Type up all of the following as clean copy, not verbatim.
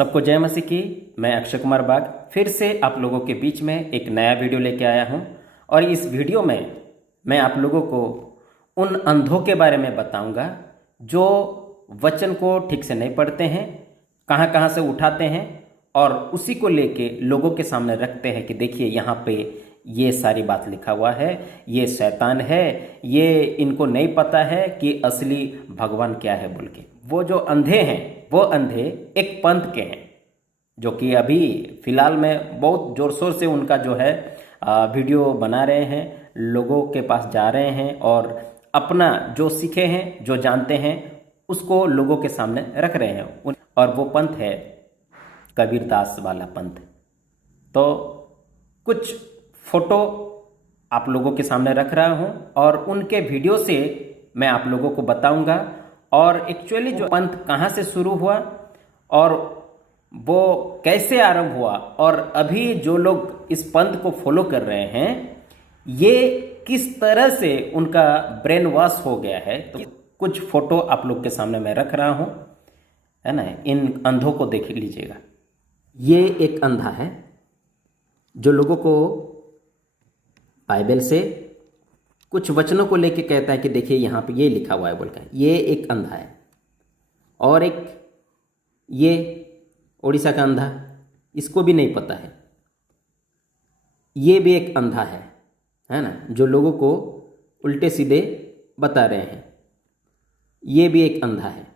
सबको जय मसीह की। मैं अक्षय कुमार बाग फिर से आप लोगों के बीच में एक नया वीडियो लेके आया हूं और इस वीडियो में मैं आप लोगों को उन अंधों के बारे में बताऊंगा जो वचन को ठीक से नहीं पढ़ते हैं, कहां कहां से उठाते हैं और उसी को लेके लोगों के सामने रखते हैं कि देखिए यहाँ पे ये सारी बात लिखा हुआ है, ये शैतान है, ये इनको नहीं पता है कि असली भगवान क्या है बोल के। वो जो अंधे हैं वो अंधे एक पंथ के हैं जो कि अभी फिलहाल में बहुत ज़ोर शोर से उनका जो है वीडियो बना रहे हैं, लोगों के पास जा रहे हैं और अपना जो सीखे हैं, जो जानते हैं उसको लोगों के सामने रख रहे हैं। और वो पंथ है कबीरदास वाला पंथ। तो कुछ फोटो आप लोगों के सामने रख रहा हूं और उनके वीडियो से मैं आप लोगों को बताऊंगा और एक्चुअली जो पंथ कहां से शुरू हुआ और वो कैसे आरंभ हुआ और अभी जो लोग इस पंथ को फॉलो कर रहे हैं ये किस तरह से उनका ब्रेन वॉश हो गया है। तो कुछ फोटो आप लोग के सामने मैं रख रहा हूं, है ना। इन अंधों को देख लीजिएगा। ये एक अंधा है जो लोगों को बाइबल से कुछ वचनों को लेके कहता है कि देखिए यहाँ पे ये लिखा हुआ है बोलकर। ये एक अंधा है और एक ये उड़ीसा का अंधा, इसको भी नहीं पता है। ये भी एक अंधा है ना, जो लोगों को उल्टे सीधे बता रहे हैं। ये भी एक अंधा है,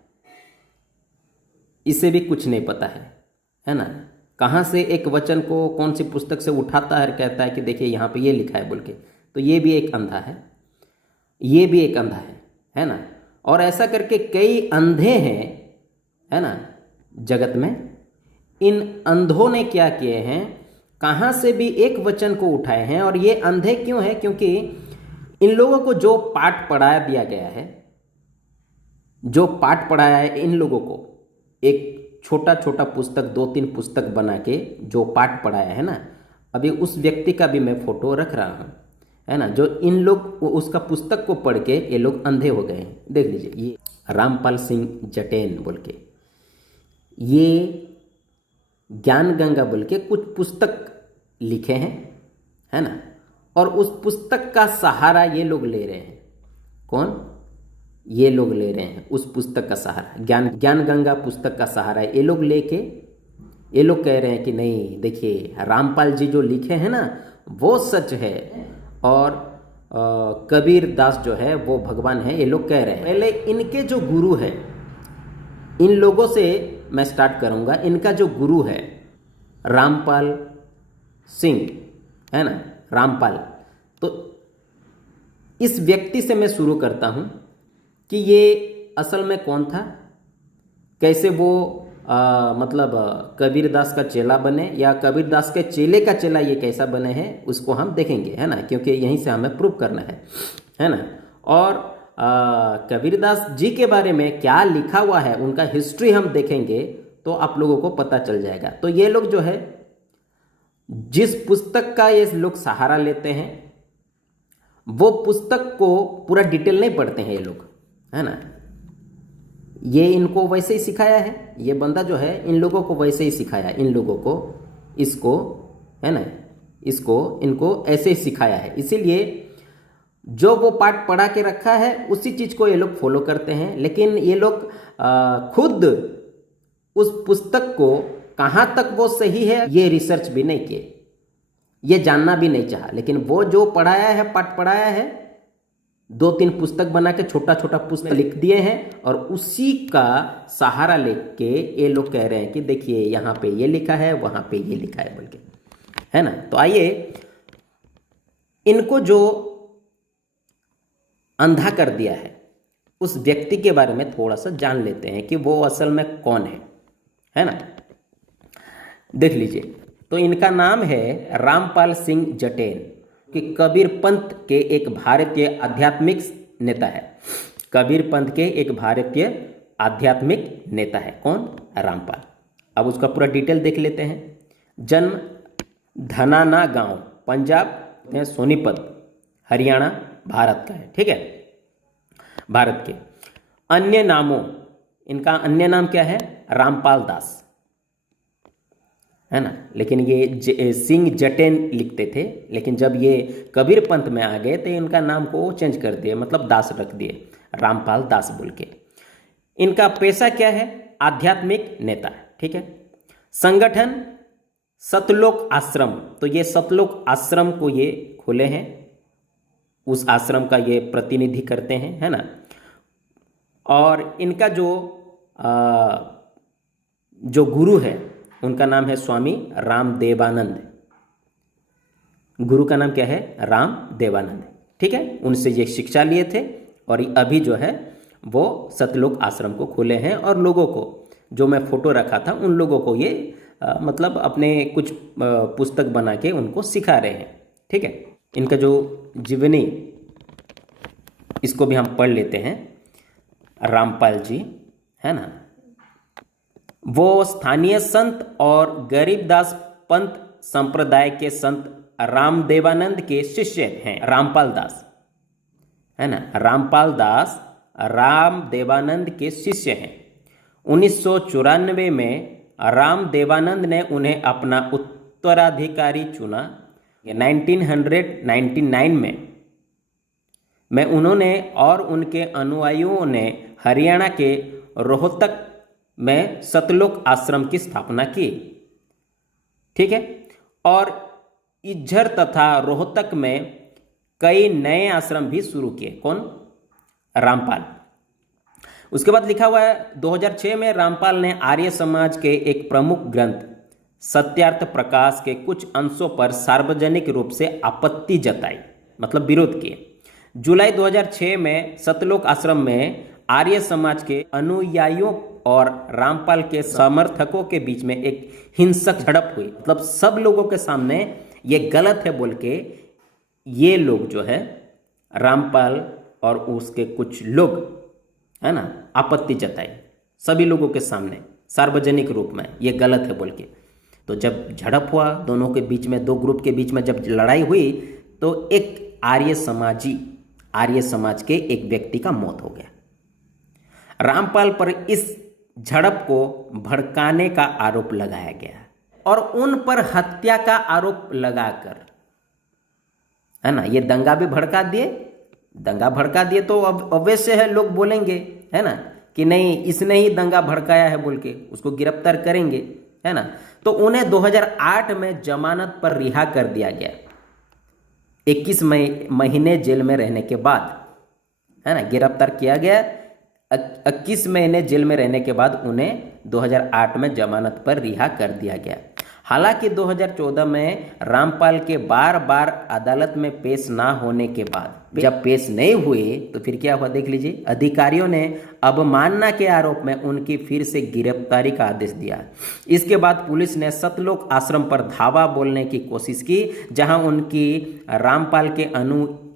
इसे भी कुछ नहीं पता है ना। कहाँ से एक वचन को कौन सी पुस्तक से उठाता है, कहता है कि देखिए यहाँ पे ये लिखा है बोल के। तो ये भी एक अंधा है, ये भी एक अंधा है ना। और ऐसा करके कई अंधे हैं, है ना, जगत में। इन अंधों ने क्या किए हैं, कहाँ से भी एक वचन को उठाए हैं। और ये अंधे क्यों हैं? क्योंकि इन लोगों को जो पाठ पढ़ाया दिया गया है, जो पाठ पढ़ाया है इन लोगों को, एक छोटा छोटा पुस्तक 2-3 पुस्तक बना के जो पाठ पढ़ाया है ना, अभी उस व्यक्ति का भी मैं फोटो रख रहा हूँ, है ना। जो इन लोग उसका पुस्तक को पढ़ के ये लोग अंधे हो गए हैं। देख लीजिए, ये रामपाल सिंह जटेन बोल के, ये ज्ञान गंगा बोल के कुछ पुस्तक लिखे हैं, है ना। और उस पुस्तक का सहारा ये लोग ले रहे हैं। कौन? ये लोग ले रहे हैं उस पुस्तक का सहारा, ज्ञान गंगा पुस्तक का सहारा ये लोग लेके ये लोग कह रहे हैं कि नहीं देखिए रामपाल जी जो लिखे हैं ना वो सच है और कबीर दास जो है वो भगवान है, ये लोग कह रहे हैं। पहले इनके जो गुरु है, इन लोगों से मैं स्टार्ट करूंगा। इनका जो गुरु है रामपाल सिंह, है ना, रामपाल। तो इस व्यक्ति से मैं शुरू करता हूं कि ये असल में कौन था, कैसे वो मतलब कबीरदास का चेला बने या कबीरदास के चेले का चेला ये कैसा बने हैं उसको हम देखेंगे, है ना, क्योंकि यहीं से हमें प्रूव करना है ना। और कबीरदास जी के बारे में क्या लिखा हुआ है, उनका हिस्ट्री हम देखेंगे तो आप लोगों को पता चल जाएगा। तो ये लोग जो है जिस पुस्तक का ये लोग सहारा लेते हैं वो पुस्तक को पूरा डिटेल नहीं पढ़ते हैं ये लोग, है ना। ये इनको वैसे ही सिखाया है, ये बंदा जो है इन लोगों को वैसे ही सिखाया, इन लोगों को इसको, है ना, इसको इनको ऐसे ही सिखाया है। इसीलिए जो वो पाठ पढ़ा के रखा है उसी चीज को ये लोग फॉलो करते हैं। लेकिन ये लोग खुद उस पुस्तक को कहाँ तक वो सही है ये रिसर्च भी नहीं किए, ये जानना भी नहीं चाहा। लेकिन वो जो पढ़ाया है, पाठ पढ़ाया है, 2-3 पुस्तक बना के छोटा छोटा पुस्तक लिख दिए हैं और उसी का सहारा लेके ये लोग कह रहे हैं कि देखिए यहाँ पे ये लिखा है, वहां पे ये लिखा है बोल के, है ना। तो आइए इनको जो अंधा कर दिया है उस व्यक्ति के बारे में थोड़ा सा जान लेते हैं कि वो असल में कौन है ना। देख लीजिए, तो इनका नाम है रामपाल सिंह जटेन, कि कबीर पंथ के एक भारतीय आध्यात्मिक नेता है। कबीर पंथ के एक भारतीय आध्यात्मिक नेता है। कौन? रामपाल। अब उसका पूरा डिटेल देख लेते हैं। जन्म धनाना गांव, पंजाब, सोनीपत, हरियाणा, भारत का है, ठीक है, भारत के। अन्य नामों, इनका अन्य नाम क्या है? रामपाल दास, है ना। लेकिन ये सिंह जटेन लिखते थे, लेकिन जब ये कबीर पंथ में आ गए तो इनका नाम को चेंज कर दिए, मतलब दास रख दिए, रामपाल दास बोल के। इनका पेशा क्या है? आध्यात्मिक नेता। ठीक है। संगठन सतलोक आश्रम, तो ये सतलोक आश्रम को ये खोले हैं, उस आश्रम का ये प्रतिनिधि करते हैं, है ना। और इनका जो गुरु है उनका नाम है स्वामी रामदेवानंद। गुरु का नाम क्या है? रामदेवानंद। ठीक है। उनसे ये शिक्षा लिए थे और अभी जो है वो सतलोक आश्रम को खोले हैं, और लोगों को, जो मैं फोटो रखा था उन लोगों को ये मतलब अपने कुछ पुस्तक बना के उनको सिखा रहे हैं। ठीक है। इनका जो जीवनी, इसको भी हम पढ़ लेते हैं। रामपाल जी, है ना, वो स्थानीय संत और गरीबदास पंथ संप्रदाय के संत रामदेवानंद के शिष्य हैं। रामपाल दास, है ना, रामपाल दास रामदेवानंद के शिष्य हैं। 1994 में रामदेवानंद ने उन्हें अपना उत्तराधिकारी चुना। 1999 में उन्होंने और उनके अनुयायियों ने हरियाणा के रोहतक में सतलोक आश्रम की स्थापना की। ठीक है। और इज्झर तथा रोहतक में कई नए आश्रम भी शुरू किए। कौन? रामपाल। उसके बाद लिखा हुआ है 2006 में रामपाल ने आर्य समाज के एक प्रमुख ग्रंथ सत्यार्थ प्रकाश के कुछ अंशों पर सार्वजनिक रूप से आपत्ति जताई, मतलब विरोध किए। जुलाई 2006 में सतलोक आश्रम में आर्य समाज के अनुयायियों और रामपाल के समर्थकों के बीच में एक हिंसक झड़प हुई। मतलब सब लोगों के सामने ये गलत है बोल के ये लोग जो है, रामपाल और उसके कुछ लोग, है ना, आपत्ति जताई सभी लोगों के सामने सार्वजनिक रूप में, ये गलत है बोल के। तो जब झड़प हुआ दोनों के बीच में, दो ग्रुप के बीच में जब लड़ाई हुई, तो एक आर्य समाज के एक व्यक्ति का मौत हो गया। रामपाल पर इस झड़प को भड़काने का आरोप लगाया गया और उन पर हत्या का आरोप लगाकर, है ना, ये दंगा भी भड़का दिए। दंगा भड़का दिए तो अब अवश्य है लोग बोलेंगे, है ना, कि नहीं इसने ही दंगा भड़काया है बोल के उसको गिरफ्तार करेंगे, है ना। तो उन्हें 2008 में जमानत पर रिहा कर दिया गया, 21 महीने जेल में रहने के बाद, है ना, गिरफ्तार किया गया। 21 महीने जेल में रहने के बाद उन्हें 2008 में जमानत पर रिहा कर दिया गया। हालांकि 2014 में रामपाल के बार बार अदालत में पेश ना होने के बाद, जब पेश नहीं हुए तो फिर क्या हुआ देख लीजिए। अधिकारियों ने अवमानना के आरोप में उनकी फिर से गिरफ्तारी का आदेश दिया। इसके बाद पुलिस ने सतलोक आश्रम पर धावा बोलने की कोशिश की, जहां उनकी रामपाल के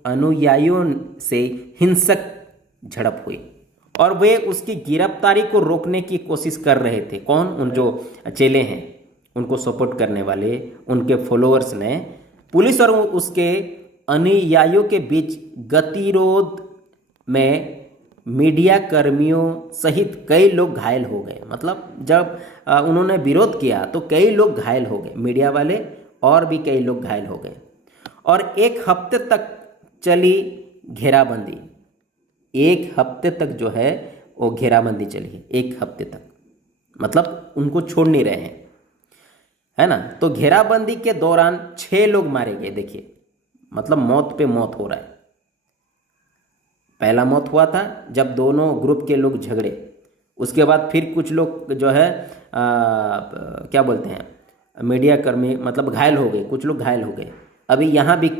अनुयायियों से हिंसक झड़प हुई और वे उसकी गिरफ्तारी को रोकने की कोशिश कर रहे थे। कौन? उन जो चेले हैं, उनको सपोर्ट करने वाले, उनके फॉलोअर्स ने। पुलिस और उसके अनुयायियों के बीच गतिरोध में मीडिया कर्मियों सहित कई लोग घायल हो गए। मतलब जब उन्होंने विरोध किया तो कई लोग घायल हो गए, मीडिया वाले और भी कई लोग घायल हो गए। और एक हफ्ते तक चली घेराबंदी, एक हफ्ते तक जो है वो घेराबंदी चली है, एक हफ्ते तक, मतलब उनको छोड़ नहीं रहे हैं, है ना। तो घेराबंदी के दौरान 6 लोग मारे गए। देखिए, मतलब मौत पे मौत हो रहा है। पहला मौत हुआ था जब दोनों ग्रुप के लोग झगड़े, उसके बाद फिर कुछ लोग जो है क्या बोलते हैं, मीडिया कर्मी, मतलब घायल हो गए, कुछ लोग घायल हो गए। अभी यहाँ भी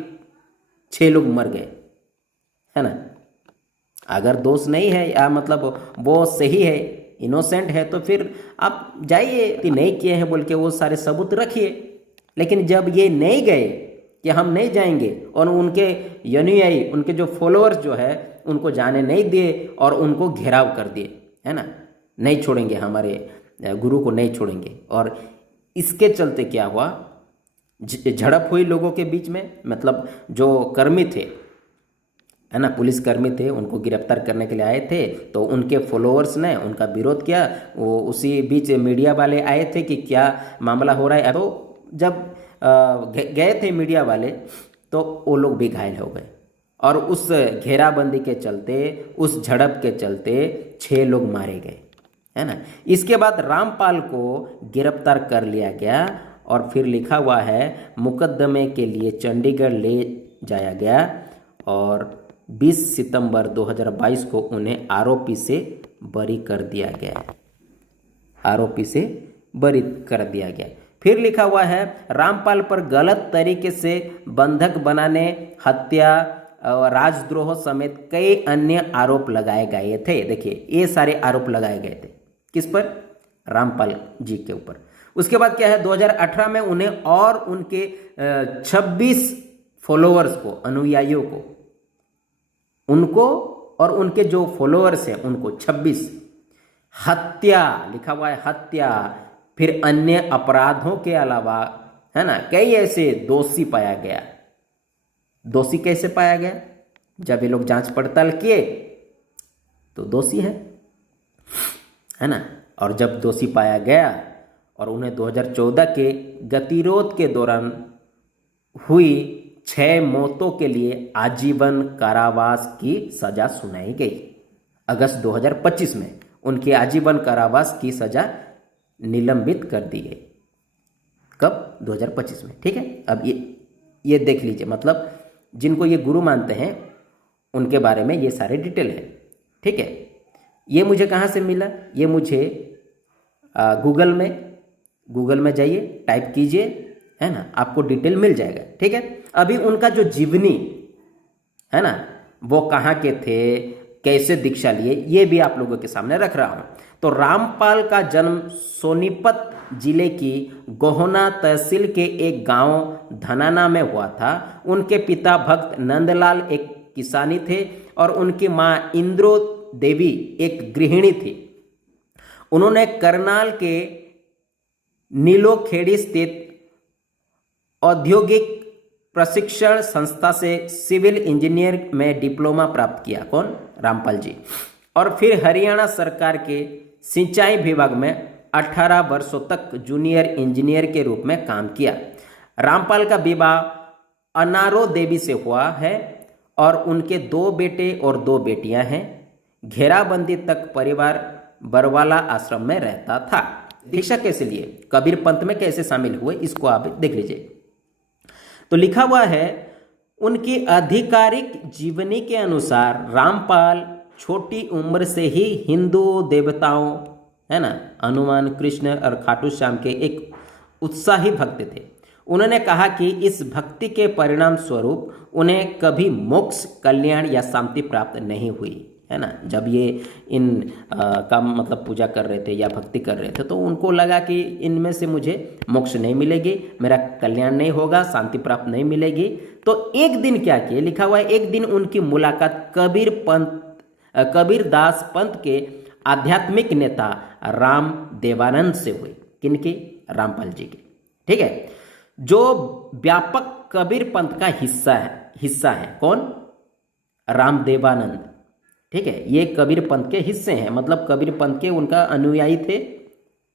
6 लोग मर गए, है ना। अगर दोष नहीं है या मतलब वो सही है, इनोसेंट है, तो फिर आप जाइए कि नहीं किए हैं बोल के वो सारे सबूत रखिए। लेकिन जब ये नहीं गए कि हम नहीं जाएंगे और उनके अनुयायी, उनके जो फॉलोअर्स जो है उनको जाने नहीं दिए और उनको घेराव कर दिए, है ना, नहीं छोड़ेंगे, हमारे गुरु को नहीं छोड़ेंगे। और इसके चलते क्या हुआ, झड़प हुई लोगों के बीच में। मतलब जो कर्मी थे है ना, पुलिसकर्मी थे, उनको गिरफ्तार करने के लिए आए थे। तो उनके फॉलोअर्स ने उनका विरोध किया। वो उसी बीच मीडिया वाले आए थे कि क्या मामला हो रहा है। तो जब गए थे मीडिया वाले तो वो लोग भी घायल हो गए, और उस घेराबंदी के चलते, उस झड़प के चलते 6 लोग मारे गए, है ना। इसके बाद रामपाल को गिरफ्तार कर लिया गया और फिर लिखा हुआ है मुकदमे के लिए चंडीगढ़ ले जाया गया और 20 सितंबर 2022 को उन्हें आरोपी से बरी कर दिया गया। आरोपी से बरी कर दिया गया। फिर लिखा हुआ है रामपाल पर गलत तरीके से बंधक बनाने, हत्या और राजद्रोह समेत कई अन्य आरोप लगाए गए थे। देखिए ये सारे आरोप लगाए गए थे किस पर? रामपाल जी के ऊपर। उसके बाद क्या है, 2018 में उन्हें और उनके 26 फॉलोअर्स को, अनुयायियों को, उनको और उनके जो फॉलोअर्स हैं उनको 26 हत्या, लिखा हुआ है हत्या, फिर अन्य अपराधों के अलावा, है ना, कई ऐसे दोषी पाया गया। दोषी कैसे पाया गया? जब ये लोग जांच पड़ताल किए तो दोषी है ना। और जब दोषी पाया गया और उन्हें 2014 के गतिरोध के दौरान हुई 6 मौतों के लिए आजीवन कारावास की सजा सुनाई गई। अगस्त 2025 में उनकी आजीवन कारावास की सजा निलंबित कर दी गई। कब? 2025 में। ठीक है, अब ये देख लीजिए, मतलब जिनको ये गुरु मानते हैं उनके बारे में ये सारे डिटेल है। ठीक है, ये मुझे कहाँ से मिला? ये मुझे गूगल में जाइए, टाइप कीजिए, है ना, आपको डिटेल मिल जाएगा। ठीक है, अभी उनका जो जीवनी है ना, वो कहाँ के थे, कैसे दीक्षा लिए, ये भी आप लोगों के सामने रख रहा हूँ। तो रामपाल का जन्म सोनीपत जिले की गोहना तहसील के एक गांव धनाना में हुआ था। उनके पिता भक्त नंदलाल एक किसानी थे और उनकी माँ इंद्रो देवी एक गृहिणी थी। उन्होंने करनाल के नीलोखेड़ी स्थित औद्योगिक प्रशिक्षण संस्था से सिविल इंजीनियर में डिप्लोमा प्राप्त किया। कौन? रामपाल जी। और फिर हरियाणा सरकार के सिंचाई विभाग में 18 वर्षों तक जूनियर इंजीनियर के रूप में काम किया। रामपाल का विवाह अनारो देवी से हुआ है और उनके 2 बेटे और 2 बेटियां हैं। घेराबंदी तक परिवार बरवाला आश्रम में रहता था। दीक्षा कैसे लिए, कबीर पंथ में कैसे शामिल हुए, इसको आप देख लीजिए। तो लिखा हुआ है उनकी आधिकारिक जीवनी के अनुसार रामपाल छोटी उम्र से ही हिंदू देवताओं, है ना, हनुमान, कृष्ण और खाटू श्याम के एक उत्साही भक्त थे। उन्होंने कहा कि इस भक्ति के परिणाम स्वरूप उन्हें कभी मोक्ष, कल्याण या शांति प्राप्त नहीं हुई, है ना। जब ये इन का मतलब पूजा कर रहे थे या भक्ति कर रहे थे तो उनको लगा कि इनमें से मुझे मोक्ष नहीं मिलेगी, मेरा कल्याण नहीं होगा, शांति प्राप्त नहीं मिलेगी। तो एक दिन क्या किए, लिखा हुआ है एक दिन उनकी मुलाकात कबीरदास पंथ के आध्यात्मिक नेता राम देवानंद से हुई। किनकी? रामपाल जी की। ठीक है, जो व्यापक कबीर पंथ का हिस्सा है। कौन? राम देवानंद। ठीक है, ये कबीर पंथ के हिस्से हैं, मतलब कबीर पंथ के उनका अनुयायी थे।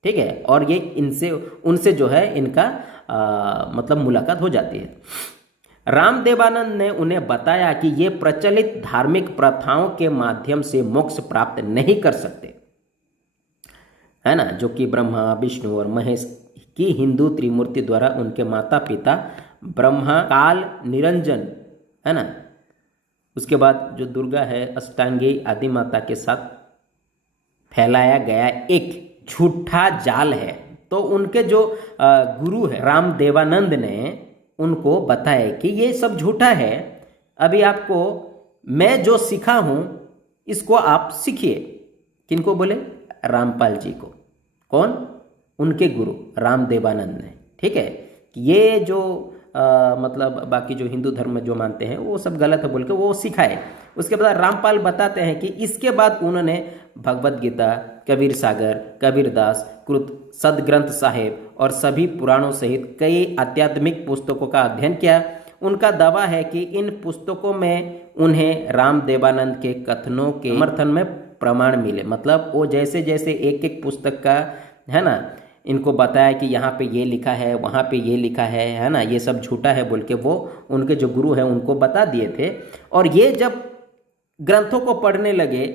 ठीक है, और ये उनसे जो है इनका मतलब मुलाकात हो जाती है। राम देवानंद ने उन्हें बताया कि ये प्रचलित धार्मिक प्रथाओं के माध्यम से मोक्ष प्राप्त नहीं कर सकते, है ना, जो कि ब्रह्मा, विष्णु और महेश की हिंदू त्रिमूर्ति द्वारा उनके माता पिता ब्रह्मा, काल, निरंजन, है ना, उसके बाद जो दुर्गा है, अष्टांगी आदि माता के साथ फैलाया गया एक झूठा जाल है। तो उनके जो गुरु है राम देवानंद ने उनको बताया कि ये सब झूठा है, अभी आपको मैं जो सीखा हूँ इसको आप सीखिए। किनको बोले? रामपाल जी को। कौन? उनके गुरु राम देवानंद ने। ठीक है, ये जो मतलब बाकी जो हिंदू धर्म में जो मानते हैं वो सब गलत है बोल के वो सिखाए। उसके बाद रामपाल बताते हैं कि इसके बाद उन्होंने भगवत गीता, कबीर सागर, कबीरदास कृत, सदग्रंथ साहिब और सभी पुराणों सहित कई आध्यात्मिक पुस्तकों का अध्ययन किया। उनका दावा है कि इन पुस्तकों में उन्हें रामदेवानंद के कथनों के समर्थन में प्रमाण मिले। मतलब वो जैसे जैसे एक एक पुस्तक का है ना इनको बताया कि यहाँ पे ये लिखा है, वहाँ पे ये लिखा है ना, ये सब झूठा है बोल के वो उनके जो गुरु हैं उनको बता दिए थे। और ये जब ग्रंथों को पढ़ने लगे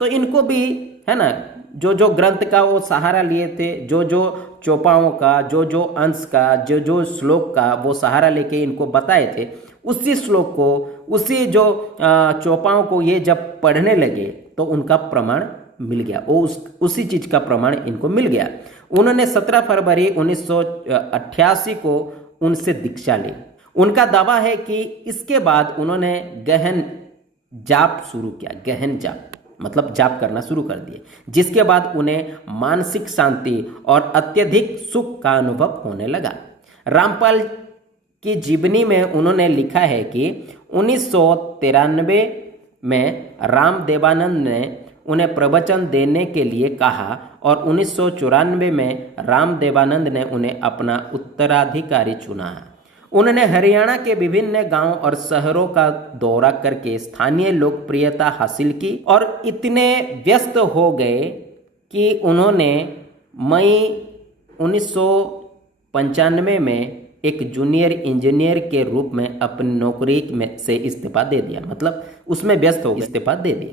तो इनको भी है ना जो जो ग्रंथ का वो सहारा लिए थे, जो जो चौपाओं का, जो जो अंश का, जो जो श्लोक का वो सहारा लेके इनको बताए थे, उसी श्लोक को, उसी जो चौपाओं को ये जब पढ़ने लगे तो उनका प्रमाण मिल गया। वो उसी चीज का प्रमाण इनको मिल गया। उन्होंने 17 फरवरी 1988 को उनसे दीक्षा ली। उनका दावा है कि इसके बाद उन्होंने गहन जाप शुरू किया। गहन जाप मतलब जाप करना शुरू कर दिए, जिसके बाद उन्हें मानसिक शांति और अत्यधिक सुख का अनुभव होने लगा। रामपाल की जीवनी में उन्होंने लिखा है कि 1993 में रामदेवानंद ने उन्हें प्रवचन देने के लिए कहा और 1994 में रामदेवानंद ने उन्हें अपना उत्तराधिकारी चुना। उन्होंने हरियाणा के विभिन्न गांव और शहरों का दौरा करके स्थानीय लोकप्रियता हासिल की और इतने व्यस्त हो गए कि उन्होंने मई 1995 में एक जूनियर इंजीनियर के रूप में अपनी नौकरी में से इस्तीफा दे दिया। मतलब उसमें व्यस्त हो गए, इस्तीफा दे दिया।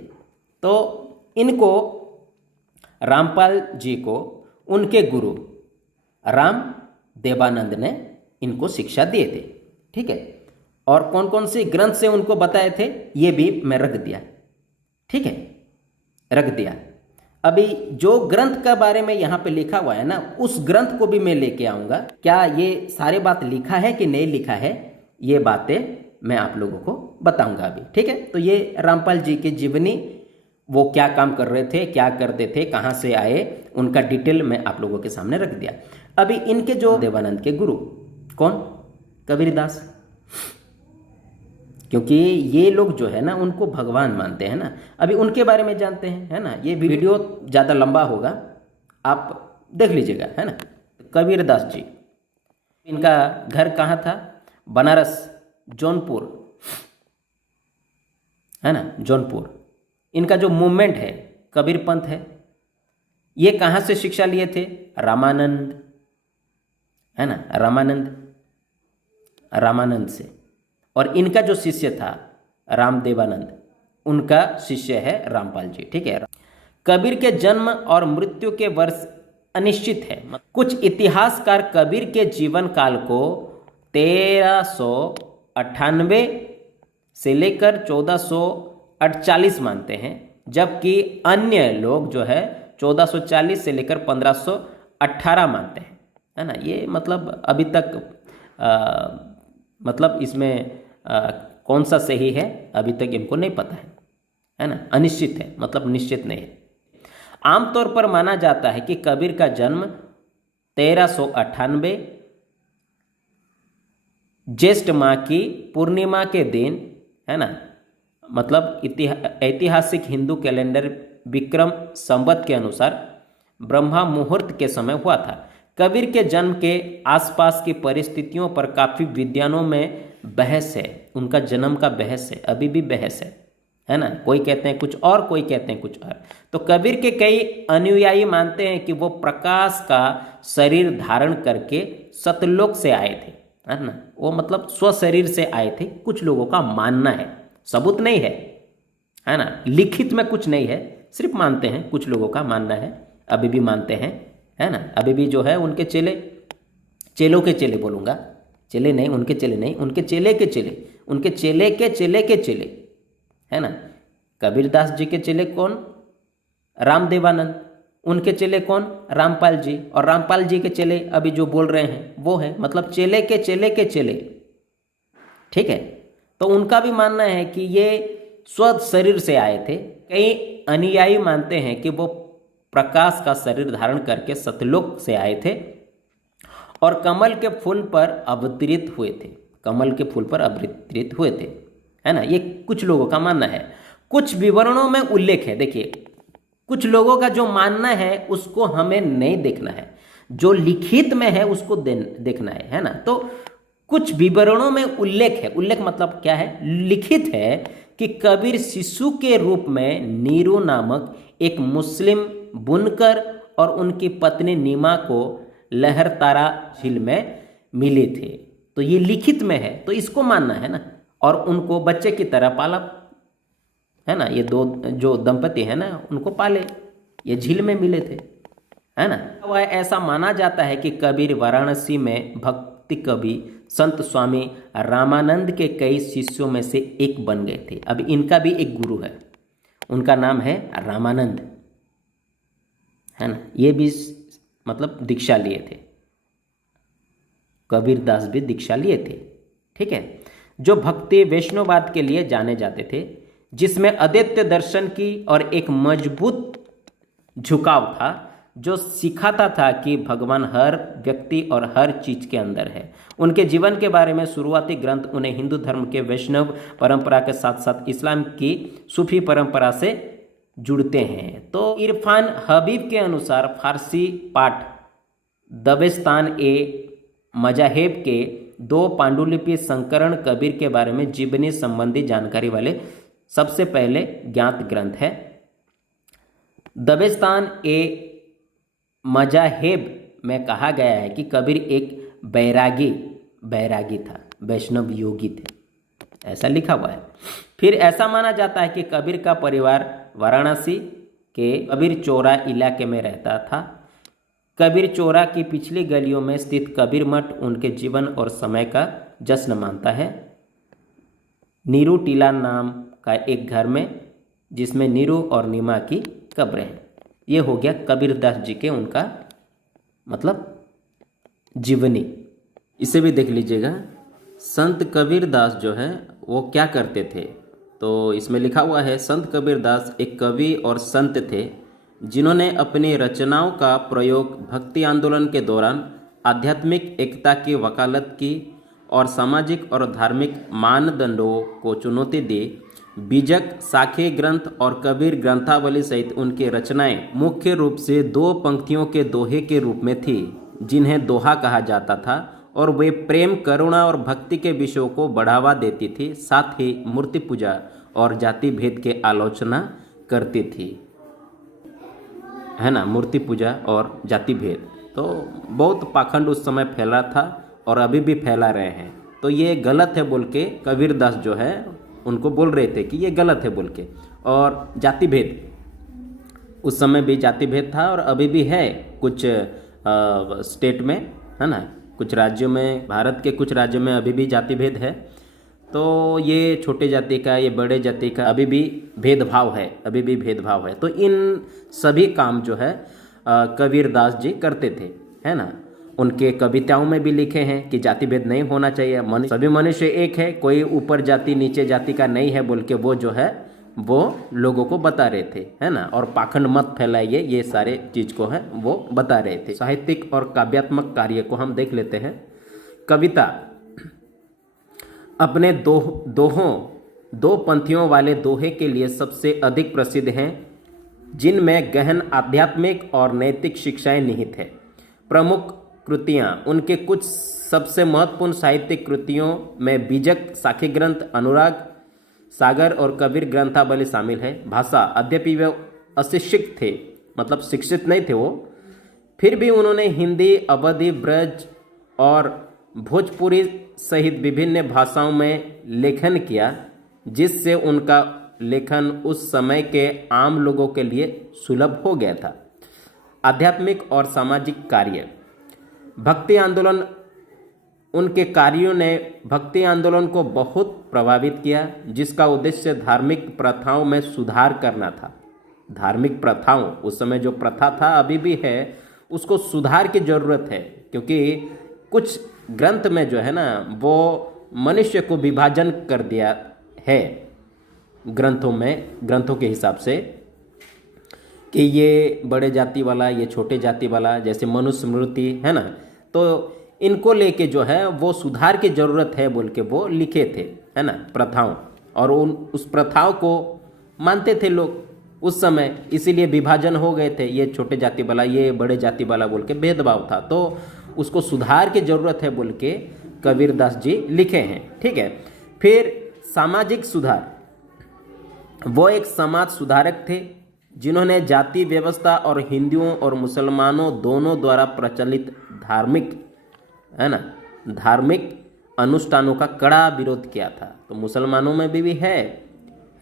तो इनको रामपाल जी को उनके गुरु राम देवानंद ने इनको शिक्षा दिए थे। ठीक है, और कौन कौन से ग्रंथ से उनको बताए थे ये भी मैं रख दिया। ठीक है, रख दिया। अभी जो ग्रंथ का बारे में यहाँ पे लिखा हुआ है ना, उस ग्रंथ को भी मैं लेके आऊँगा। क्या ये सारे बात लिखा है कि नहीं लिखा है, ये बातें मैं आप लोगों को बताऊँगा अभी। ठीक है, तो ये रामपाल जी की जीवनी, वो क्या काम कर रहे थे, क्या करते थे, कहाँ से आए, उनका डिटेल मैं आप लोगों के सामने रख दिया। अभी इनके जो देवानंद के गुरु कौन, कबीरदास, क्योंकि ये लोग जो है ना उनको भगवान मानते हैं ना। अभी उनके बारे में जानते हैं, है ना। ये वीडियो ज़्यादा लंबा होगा, आप देख लीजिएगा, है ना। कबीरदास जी, इनका घर कहाँ था, बनारस, जौनपुर, है ना, जौनपुर। इनका जो मूवमेंट है कबीर पंथ है। ये कहाँ से शिक्षा लिए थे, रामानंद, है ना, रामानंद से। और इनका जो शिष्य था रामदेवानंद, उनका शिष्य है रामपाल जी। ठीक है। कबीर के जन्म और मृत्यु के वर्ष अनिश्चित है। कुछ इतिहासकार कबीर के जीवन काल को 1398 से लेकर 1448 मानते हैं, जबकि अन्य लोग जो है 1440 से लेकर 1518 मानते हैं, है ना। ये मतलब अभी तक मतलब इसमें कौन सा सही है अभी तक इनको नहीं पता है ना। अनिश्चित है, मतलब निश्चित नहीं है। आमतौर पर माना जाता है कि कबीर का जन्म 1398 ज्येष्ठ माह की पूर्णिमा के दिन, है ना, मतलब ऐतिहासिक हिंदू कैलेंडर विक्रम संवत के अनुसार ब्रह्मा मुहूर्त के समय हुआ था। कबीर के जन्म के आसपास की परिस्थितियों पर काफ़ी विद्वानों में बहस है। उनका जन्म का बहस है, अभी भी बहस है ना। कोई कहते हैं कुछ और, कोई कहते हैं कुछ और। तो कबीर के कई अनुयायी मानते हैं कि वो प्रकाश का शरीर धारण करके सतलोक से आए थे, है ना। वो मतलब स्वशरीर से आए थे, कुछ लोगों का मानना है, सबूत नहीं है ना, लिखित में कुछ नहीं है, सिर्फ मानते हैं, कुछ लोगों का मानना है, अभी भी मानते हैं, है ना। अभी भी जो है उनके चेलों के चेले बोलूँगा, चेले नहीं, उनके चेले नहीं, उनके चेले के चेले, उनके चेले के चेले के चेले, है ना। कबीरदास जी के चेले कौन, रामदेवानंद। उनके चेले कौन, रामपाल जी। और रामपाल जी के चेले अभी जो बोल रहे हैं वो है, मतलब चेले के चेले के चेले। ठीक है, तो उनका भी मानना है कि ये स्व शरीर से आए थे। कई अनुयायी मानते हैं कि वो प्रकाश का शरीर धारण करके सतलोक से आए थे और कमल के फूल पर अवतरित हुए थे, कमल के फूल पर अवतरित हुए थे, है ना। ये कुछ लोगों का मानना है। कुछ विवरणों में उल्लेख है, देखिए कुछ लोगों का जो मानना है उसको हमें नहीं देखना है, जो लिखित में है उसको देखना है ना। तो कुछ विवरणों में उल्लेख है, उल्लेख मतलब क्या है, लिखित है कि कबीर शिशु के रूप में नीरू नामक एक मुस्लिम बुनकर और उनकी पत्नी नीमा को लहरतारा झील में मिले थे। तो ये लिखित में है, तो इसको मानना है ना, और उनको बच्चे की तरह पाला है ना, ये दो जो दंपति है ना उनको पाले, ये झील में मिले थे, है ना। वह ऐसा माना जाता है कि कबीर वाराणसी में भक्ति कवि संत स्वामी रामानंद के कई शिष्यों में से एक बन गए थे। अब इनका भी एक गुरु है, उनका नाम है रामानंद, है ना। ये भी मतलब दीक्षा लिए थे, कबीर दास भी दीक्षा लिए थे, ठीक है। जो भक्ति वैष्णववाद के लिए जाने जाते थे, जिसमें अद्वैत दर्शन की और एक मजबूत झुकाव था, जो सिखाता था कि भगवान हर व्यक्ति और हर चीज के अंदर है। उनके जीवन के बारे में शुरुआती ग्रंथ उन्हें हिंदू धर्म के वैष्णव परंपरा के साथ साथ इस्लाम की सूफी परंपरा से जुड़ते हैं। तो इरफान हबीब के अनुसार फारसी पाठ दबेस्तान ए मजाहेब के 2 पांडुलिपि संकरण कबीर के बारे में जीवनी संबंधी जानकारी वाले सबसे पहले ज्ञात ग्रंथ है। दबेस्तान ए मजाहेब में कहा गया है कि कबीर एक बैरागी था, वैष्णव योगी थे, ऐसा लिखा हुआ है। फिर ऐसा माना जाता है कि कबीर का परिवार वाराणसी के कबीर चौरा इलाके में रहता था। कबीर चौरा की पिछली गलियों में स्थित कबीर मठ उनके जीवन और समय का जश्न मानता है। नीरू टीला नाम का एक घर में, जिसमें नीरू और नीमा की कब्रें हैं। ये हो गया कबीर दास जी के उनका मतलब जीवनी। इसे भी देख लीजिएगा। संत कबीर दास जो है वो क्या करते थे, तो इसमें लिखा हुआ है, संत कबीर दास एक कवि और संत थे जिन्होंने अपनी रचनाओं का प्रयोग भक्ति आंदोलन के दौरान आध्यात्मिक एकता की वकालत की और सामाजिक और धार्मिक मानदंडों को चुनौती दी। बीजक, साखे ग्रंथ और कबीर ग्रंथावली सहित उनकी रचनाएं मुख्य रूप से 2 पंक्तियों के दोहे के रूप में थी, जिन्हें दोहा कहा जाता था, और वे प्रेम, करुणा और भक्ति के विषयों को बढ़ावा देती थी। साथ ही मूर्ति पूजा और जाति भेद के आलोचना करती थी, है ना, मूर्ति पूजा और जाति भेद। तो बहुत पाखंड उस समय फैला था और अभी भी फैला रहे हैं। तो ये गलत है बोल के कबीर दास जो है उनको बोल रहे थे कि ये गलत है बोल के। और जाति भेद, उस समय भी जाति भेद था और अभी भी है कुछ स्टेट में, है ना, कुछ राज्यों में, भारत के कुछ राज्यों में अभी भी जाति भेद है। तो ये छोटे जाति का, ये बड़े जाति का अभी भी भेदभाव है, अभी भी भेदभाव है। तो इन सभी काम जो है कबीर दास जी करते थे, है ना। उनके कविताओं में भी लिखे हैं कि जाति भेद नहीं होना चाहिए, सभी मनुष्य एक है, कोई ऊपर जाति नीचे जाति का नहीं है बोल के वो जो है वो लोगों को बता रहे थे, है ना। और पाखंड मत फैलाइए, ये सारे चीज को है वो बता रहे थे। साहित्यिक और काव्यात्मक कार्य को हम देख लेते हैं। कविता अपने दोहों 2 पंक्तियों वाले दोहे के लिए सबसे अधिक प्रसिद्ध हैं, जिनमें गहन आध्यात्मिक और नैतिक शिक्षाएं निहित है। प्रमुख कृतियां, उनके कुछ सबसे महत्वपूर्ण साहित्यिक कृतियों में बीजक, साखी ग्रंथ, अनुराग सागर और कबीर ग्रंथावली शामिल है। भाषा, यद्यपि वे अशिक्षित थे, मतलब शिक्षित नहीं थे वो, फिर भी उन्होंने हिंदी, अवधी, ब्रज और भोजपुरी सहित विभिन्न भाषाओं में लेखन किया, जिससे उनका लेखन उस समय के आम लोगों के लिए सुलभ हो गया था। आध्यात्मिक और सामाजिक कार्य, भक्ति आंदोलन, उनके कार्यों ने भक्ति आंदोलन को बहुत प्रभावित किया, जिसका उद्देश्य धार्मिक प्रथाओं में सुधार करना था। धार्मिक प्रथाओं, उस समय जो प्रथा था अभी भी है, उसको सुधार की जरूरत है, क्योंकि कुछ ग्रंथ में जो है ना वो मनुष्य को विभाजन कर दिया है ग्रंथों में, ग्रंथों के हिसाब से, कि ये बड़े जाति वाला, ये छोटे जाति वाला, जैसे मनुस्मृति है ना। तो इनको लेके जो है वो सुधार की ज़रूरत है बोल के वो लिखे थे, है ना, प्रथाओं। और उस प्रथाओं को मानते थे लोग उस समय, इसीलिए विभाजन हो गए थे, ये छोटे जाति वाला, ये बड़े जाति वाला बोल के भेदभाव था। तो उसको सुधार की ज़रूरत है बोल के कबीरदास जी लिखे हैं। ठीक है। फिर सामाजिक सुधार, वो एक समाज सुधारक थे जिन्होंने जाति व्यवस्था और हिंदुओं और मुसलमानों दोनों द्वारा प्रचलित धार्मिक, है ना, धार्मिक अनुष्ठानों का कड़ा विरोध किया था। तो मुसलमानों में भी है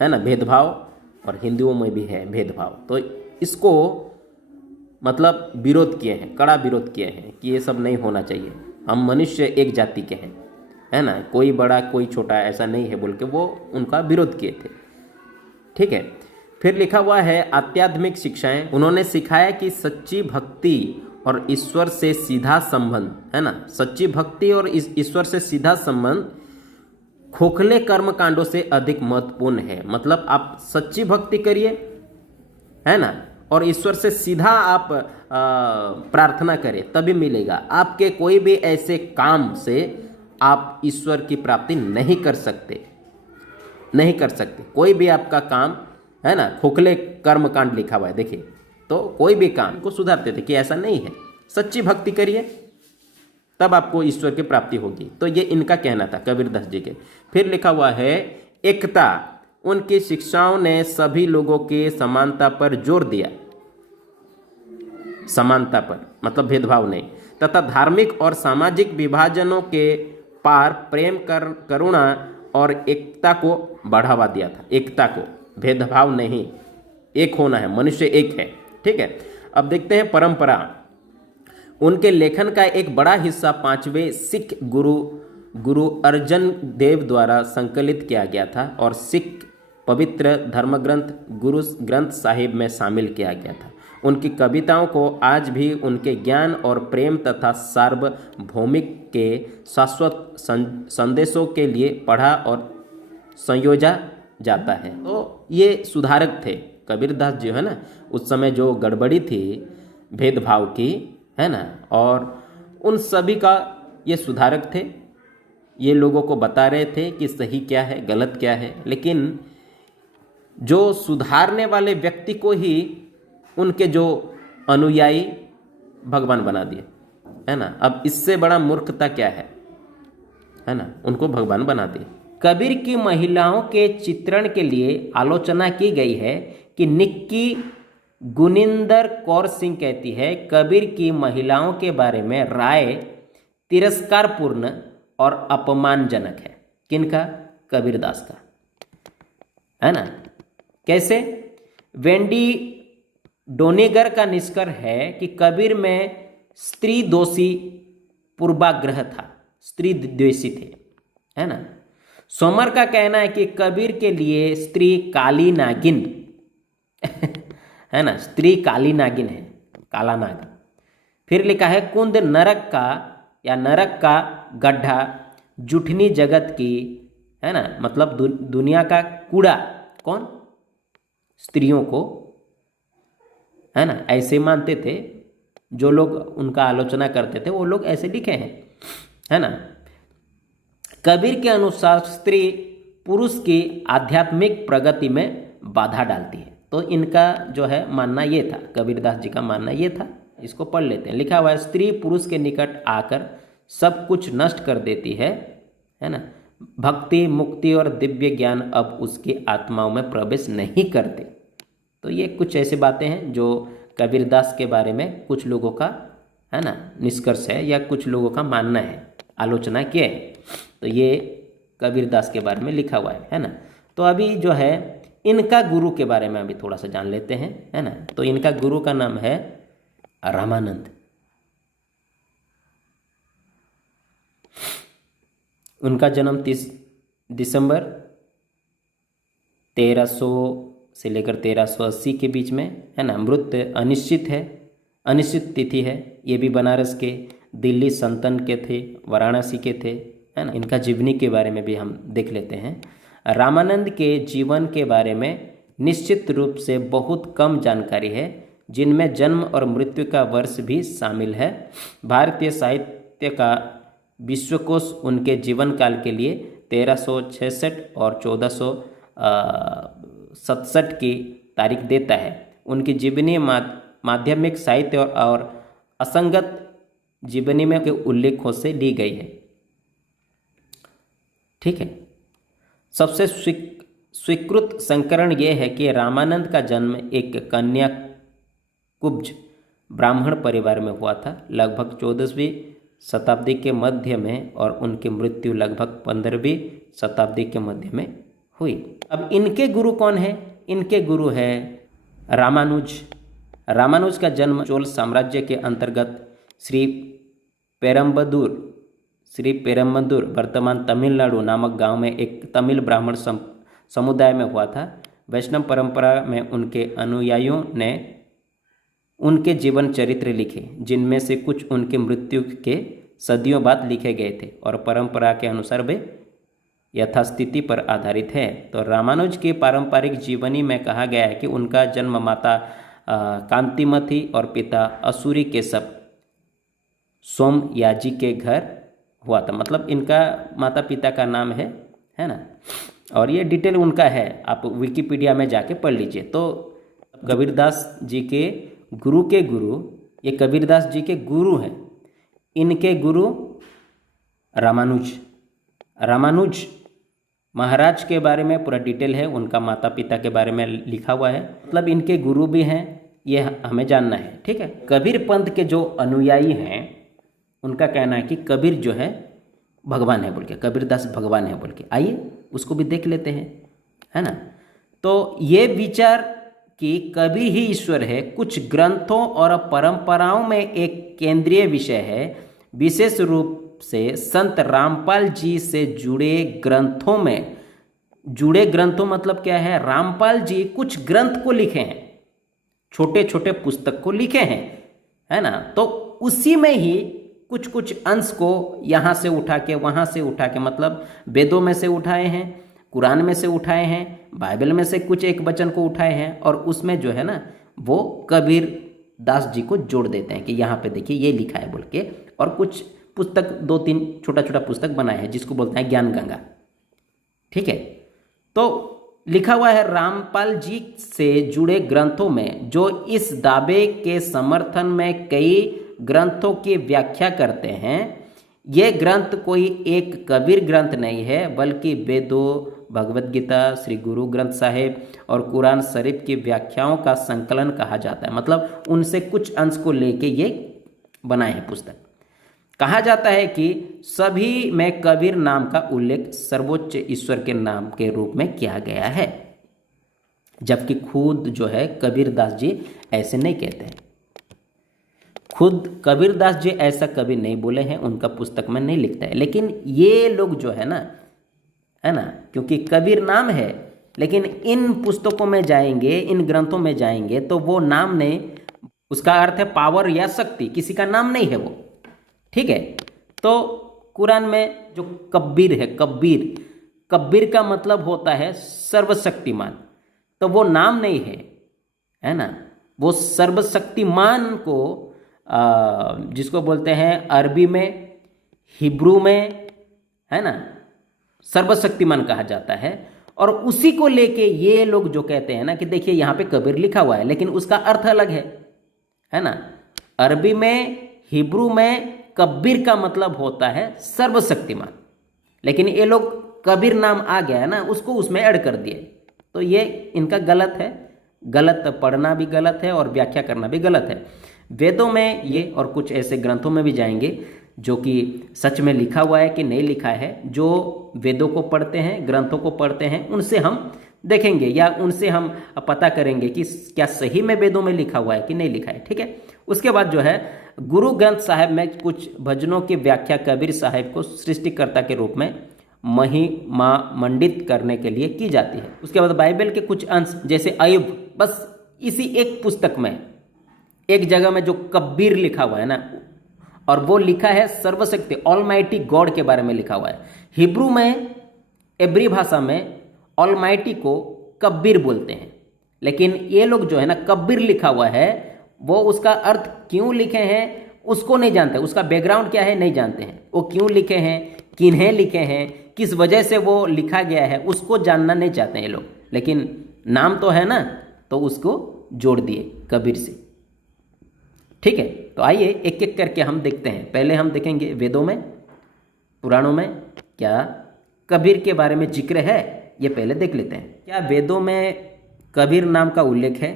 ना भेदभाव, और हिंदुओं में भी है भेदभाव। तो इसको मतलब विरोध किए हैं, कड़ा विरोध किए हैं कि ये सब नहीं होना चाहिए, हम मनुष्य एक जाति के हैं, है ना, कोई बड़ा कोई छोटा ऐसा नहीं है बोल के वो उनका विरोध किए थे। ठीक है। फिर लिखा हुआ है आध्यात्मिक शिक्षाएं, उन्होंने सिखाया कि सच्ची भक्ति और ईश्वर से सीधा संबंध, है ना, सच्ची भक्ति और ईश्वर से सीधा संबंध खोखले कर्म कांडों से अधिक महत्वपूर्ण है। मतलब आप सच्ची भक्ति करिए, है ना, और ईश्वर से सीधा आप प्रार्थना करें तभी मिलेगा। आपके कोई भी ऐसे काम से आप ईश्वर की प्राप्ति नहीं कर सकते, नहीं कर सकते। कोई भी आपका काम, है ना, खोखले कर्म कांड लिखा हुआ है, देखिए, तो कोई भी काम को सुधारते थे कि ऐसा नहीं है, सच्ची भक्ति करिए तब आपको ईश्वर की प्राप्ति होगी। तो ये इनका कहना था कबीरदास जी के। फिर लिखा हुआ है एकता, उनकी शिक्षाओं ने सभी लोगों के समानता पर जोर दिया, समानता पर मतलब भेदभाव नहीं, तथा धार्मिक और सामाजिक विभाजनों के पार प्रेम करुणा और एकता को बढ़ावा दिया था। एकता को, भेदभाव नहीं, एक होना है, मनुष्य एक है। ठीक है। अब देखते हैं परंपरा। उनके लेखन का एक बड़ा हिस्सा 5वें सिख गुरु अर्जन देव द्वारा संकलित किया गया था और सिख पवित्र धर्मग्रंथ गुरु ग्रंथ साहिब में शामिल किया गया था। उनकी कविताओं को आज भी उनके ज्ञान और प्रेम तथा सार्वभौमिक के शाश्वत संदेशों के लिए पढ़ा और संयोजा जाता है। तो ये सुधारक थे कबीरदास जी, है ना, उस समय जो गड़बड़ी थी भेदभाव की, है ना, और उन सभी का ये सुधारक थे। ये लोगों को बता रहे थे कि सही क्या है गलत क्या है, लेकिन जो सुधारने वाले व्यक्ति को ही उनके जो अनुयायी भगवान बना दिए, है ना। अब इससे बड़ा मूर्खता क्या है ना, उनको भगवान बना दिए। कबीर की महिलाओं के चित्रण के लिए आलोचना की गई है कि निक्की गुनिंदर कौर सिंह कहती है कबीर की महिलाओं के बारे में राय तिरस्कारपूर्ण और अपमानजनक है। किनका? कबीरदास का, है ना। कैसे? वेंडी डोनेगर का निष्कर्ष है कि कबीर में स्त्री दोषी पूर्वाग्रह था, स्त्री द्वेषी थे, है ना। सोमर का कहना है कि कबीर के लिए स्त्री काली नागिन है ना, स्त्री काली नागिन है, काला नाग। फिर लिखा है कुंद नरक का या नरक का गड्ढा, जुठनी जगत की, है ना, मतलब दुनिया का कूड़ा। कौन? स्त्रियों को, है ना, ऐसे मानते थे जो लोग उनका आलोचना करते थे, वो लोग ऐसे लिखे हैं, है ना। कबीर के अनुसार स्त्री पुरुष की आध्यात्मिक प्रगति में बाधा डालती है। तो इनका जो है मानना ये था, कबीरदास जी का मानना ये था। इसको पढ़ लेते हैं। लिखा हुआ है स्त्री पुरुष के निकट आकर सब कुछ नष्ट कर देती है ना। भक्ति, मुक्ति और दिव्य ज्ञान अब उसकी आत्माओं में प्रवेश नहीं करते। तो ये कुछ ऐसी बातें हैं जो कबीरदास के बारे में कुछ लोगों का, है ना, निष्कर्ष है या कुछ लोगों का मानना है, आलोचना किए है। तो ये कबीरदास के बारे में लिखा हुआ है ना। तो अभी जो है इनका गुरु के बारे में अभी थोड़ा सा जान लेते हैं, है ना। तो इनका गुरु का नाम है रामानंद। उनका जन्म 30 दिसंबर 1300 से लेकर 1380 के बीच में, है ना। मृत्यु अनिश्चित है, अनिश्चित तिथि है। ये भी बनारस के, दिल्ली सल्तनत के थे, वाराणसी के थे, है ना। इनका जीवनी के बारे में भी हम देख लेते हैं। रामानंद के जीवन के बारे में निश्चित रूप से बहुत कम जानकारी है, जिनमें जन्म और मृत्यु का वर्ष भी शामिल है। भारतीय साहित्य का विश्वकोश उनके जीवन काल के लिए 1366 और 1467 की तारीख देता है। उनकी जीवनी माध्यमिक साहित्य और असंगत जीवनी में के उल्लेखों से ली गई है। ठीक है। सबसे स्वीकृत संस्करण ये है कि रामानंद का जन्म एक कन्या कुब्ज ब्राह्मण परिवार में हुआ था लगभग 14वीं शताब्दी के मध्य में, और उनकी मृत्यु लगभग 15वीं शताब्दी के मध्य में हुई। अब इनके गुरु कौन है? इनके गुरु है रामानुज। रामानुज का जन्म चोल साम्राज्य के अंतर्गत श्री पेरम्बदूर वर्तमान तमिलनाडु नामक गांव में एक तमिल ब्राह्मण समुदाय में हुआ था। वैष्णव परंपरा में उनके अनुयायियों ने उनके जीवन चरित्र लिखे, जिनमें से कुछ उनके मृत्यु के सदियों बाद लिखे गए थे और परंपरा के अनुसार वे यथास्थिति पर आधारित है। तो रामानुज की पारंपरिक जीवनी में कहा गया है कि उनका जन्म माता कांतिमती और पिता असुरी केशव सोमयाजी के घर हुआ था। मतलब इनका माता पिता का नाम है ना, और ये डिटेल उनका है, आप विकिपीडिया में जाके पढ़ लीजिए। तो कबीरदास जी के गुरु के गुरु, ये कबीरदास जी के गुरु हैं, इनके गुरु रामानुज महाराज के बारे में पूरा डिटेल है, उनका माता पिता के बारे में लिखा हुआ है, मतलब इनके गुरु भी हैं, ये हमें जानना है। ठीक है। कबीर पंथ के जो अनुयायी हैं उनका कहना है कि कबीर जो है भगवान है बोल के, कबीरदास भगवान है बोल के। आइए उसको भी देख लेते हैं, है ना। तो ये विचार कि कबीर ही ईश्वर है कुछ ग्रंथों और परंपराओं में एक केंद्रीय विषय है। विशेष रूप से संत रामपाल जी से जुड़े ग्रंथों मतलब क्या है? रामपाल जी कुछ ग्रंथ को लिखे हैं, छोटे छोटे पुस्तक को लिखे हैं, है ना। तो उसी में ही कुछ कुछ अंश को यहाँ से उठा के वहाँ से उठा के, मतलब वेदों में से उठाए हैं, कुरान में से उठाए हैं, बाइबल में से कुछ एक वचन को उठाए हैं, और उसमें जो है ना वो कबीर दास जी को जोड़ देते हैं कि यहाँ पे देखिए ये लिखा है बोल के। और कुछ पुस्तक 2-3 छोटा छोटा पुस्तक बनाए हैं जिसको बोलते हैं ज्ञान गंगा। ठीक है। तो लिखा हुआ है रामपाल जी से जुड़े ग्रंथों में जो इस दावे के समर्थन में कई ग्रंथों की व्याख्या करते हैं, ये ग्रंथ कोई एक कबीर ग्रंथ नहीं है, बल्कि वेदों, भगवद गीता, श्री गुरु ग्रंथ साहिब और कुरान शरीफ की व्याख्याओं का संकलन कहा जाता है। मतलब उनसे कुछ अंश को लेके ये बनाए हैं पुस्तक। कहा जाता है कि सभी में कबीर नाम का उल्लेख सर्वोच्च ईश्वर के नाम के रूप में किया गया है, जबकि खुद जो है कबीरदास जी ऐसे नहीं कहते हैं। खुद कबीरदास जी ऐसा कभी नहीं बोले हैं, उनका पुस्तक में नहीं लिखता है। लेकिन ये लोग जो है ना, क्योंकि कबीर नाम है, लेकिन इन पुस्तकों में जाएंगे, इन ग्रंथों में जाएंगे तो वो नाम नहीं, उसका अर्थ है पावर या शक्ति, किसी का नाम नहीं है वो। ठीक है। तो कुरान में जो कब्बीर है, कब्बीर का मतलब होता है सर्वशक्तिमान, तो वो नाम नहीं है ना। वो सर्वशक्तिमान को जिसको बोलते हैं अरबी में, हिब्रू में, है ना, सर्वशक्तिमान कहा जाता है। और उसी को लेके ये लोग जो कहते हैं ना कि देखिए यहाँ पे कबीर लिखा हुआ है, लेकिन उसका अर्थ अलग है ना। अरबी में, हिब्रू में कबीर का मतलब होता है सर्वशक्तिमान, लेकिन ये लोग कबीर नाम आ गया है ना, उसको उसमें ऐड कर दिए। तो ये इनका गलत है, गलत पढ़ना भी गलत है और व्याख्या करना भी गलत है। वेदों में ये और कुछ ऐसे ग्रंथों में भी जाएंगे जो कि सच में लिखा हुआ है कि नहीं लिखा है। जो वेदों को पढ़ते हैं, ग्रंथों को पढ़ते हैं, उनसे हम देखेंगे या उनसे हम पता करेंगे कि क्या सही में वेदों में लिखा हुआ है कि नहीं लिखा है। ठीक है। उसके बाद जो है गुरु ग्रंथ साहिब में कुछ भजनों की व्याख्या कबीर साहिब को सृष्टिकर्ता के रूप में महिमा मंडित करने के लिए की जाती है। उसके बाद बाइबल के कुछ अंश जैसे अय्यूब, बस इसी एक पुस्तक में एक जगह में जो कबीर लिखा हुआ है ना, और वो लिखा है सर्वशक्ति ऑलमाइटी गॉड के बारे में लिखा हुआ है। हिब्रू में, एब्री भाषा में ऑलमाइटी को कबीर बोलते हैं, लेकिन ये लोग जो है ना कबीर लिखा हुआ है, वो उसका अर्थ क्यों लिखे हैं उसको नहीं जानते, उसका बैकग्राउंड क्या है नहीं जानते हैं, वो क्यों लिखे हैं, किन्हें लिखे हैं, किस वजह से वो लिखा गया है, उसको जानना नहीं चाहते हैं ये लोग। लेकिन नाम तो है ना, तो उसको जोड़ दिए कबीर से। ठीक है। तो आइए एक एक करके हम देखते हैं। पहले हम देखेंगे वेदों में, पुराणों में क्या कबीर के बारे में जिक्र है, ये पहले देख लेते हैं। क्या वेदों में कबीर नाम का उल्लेख है?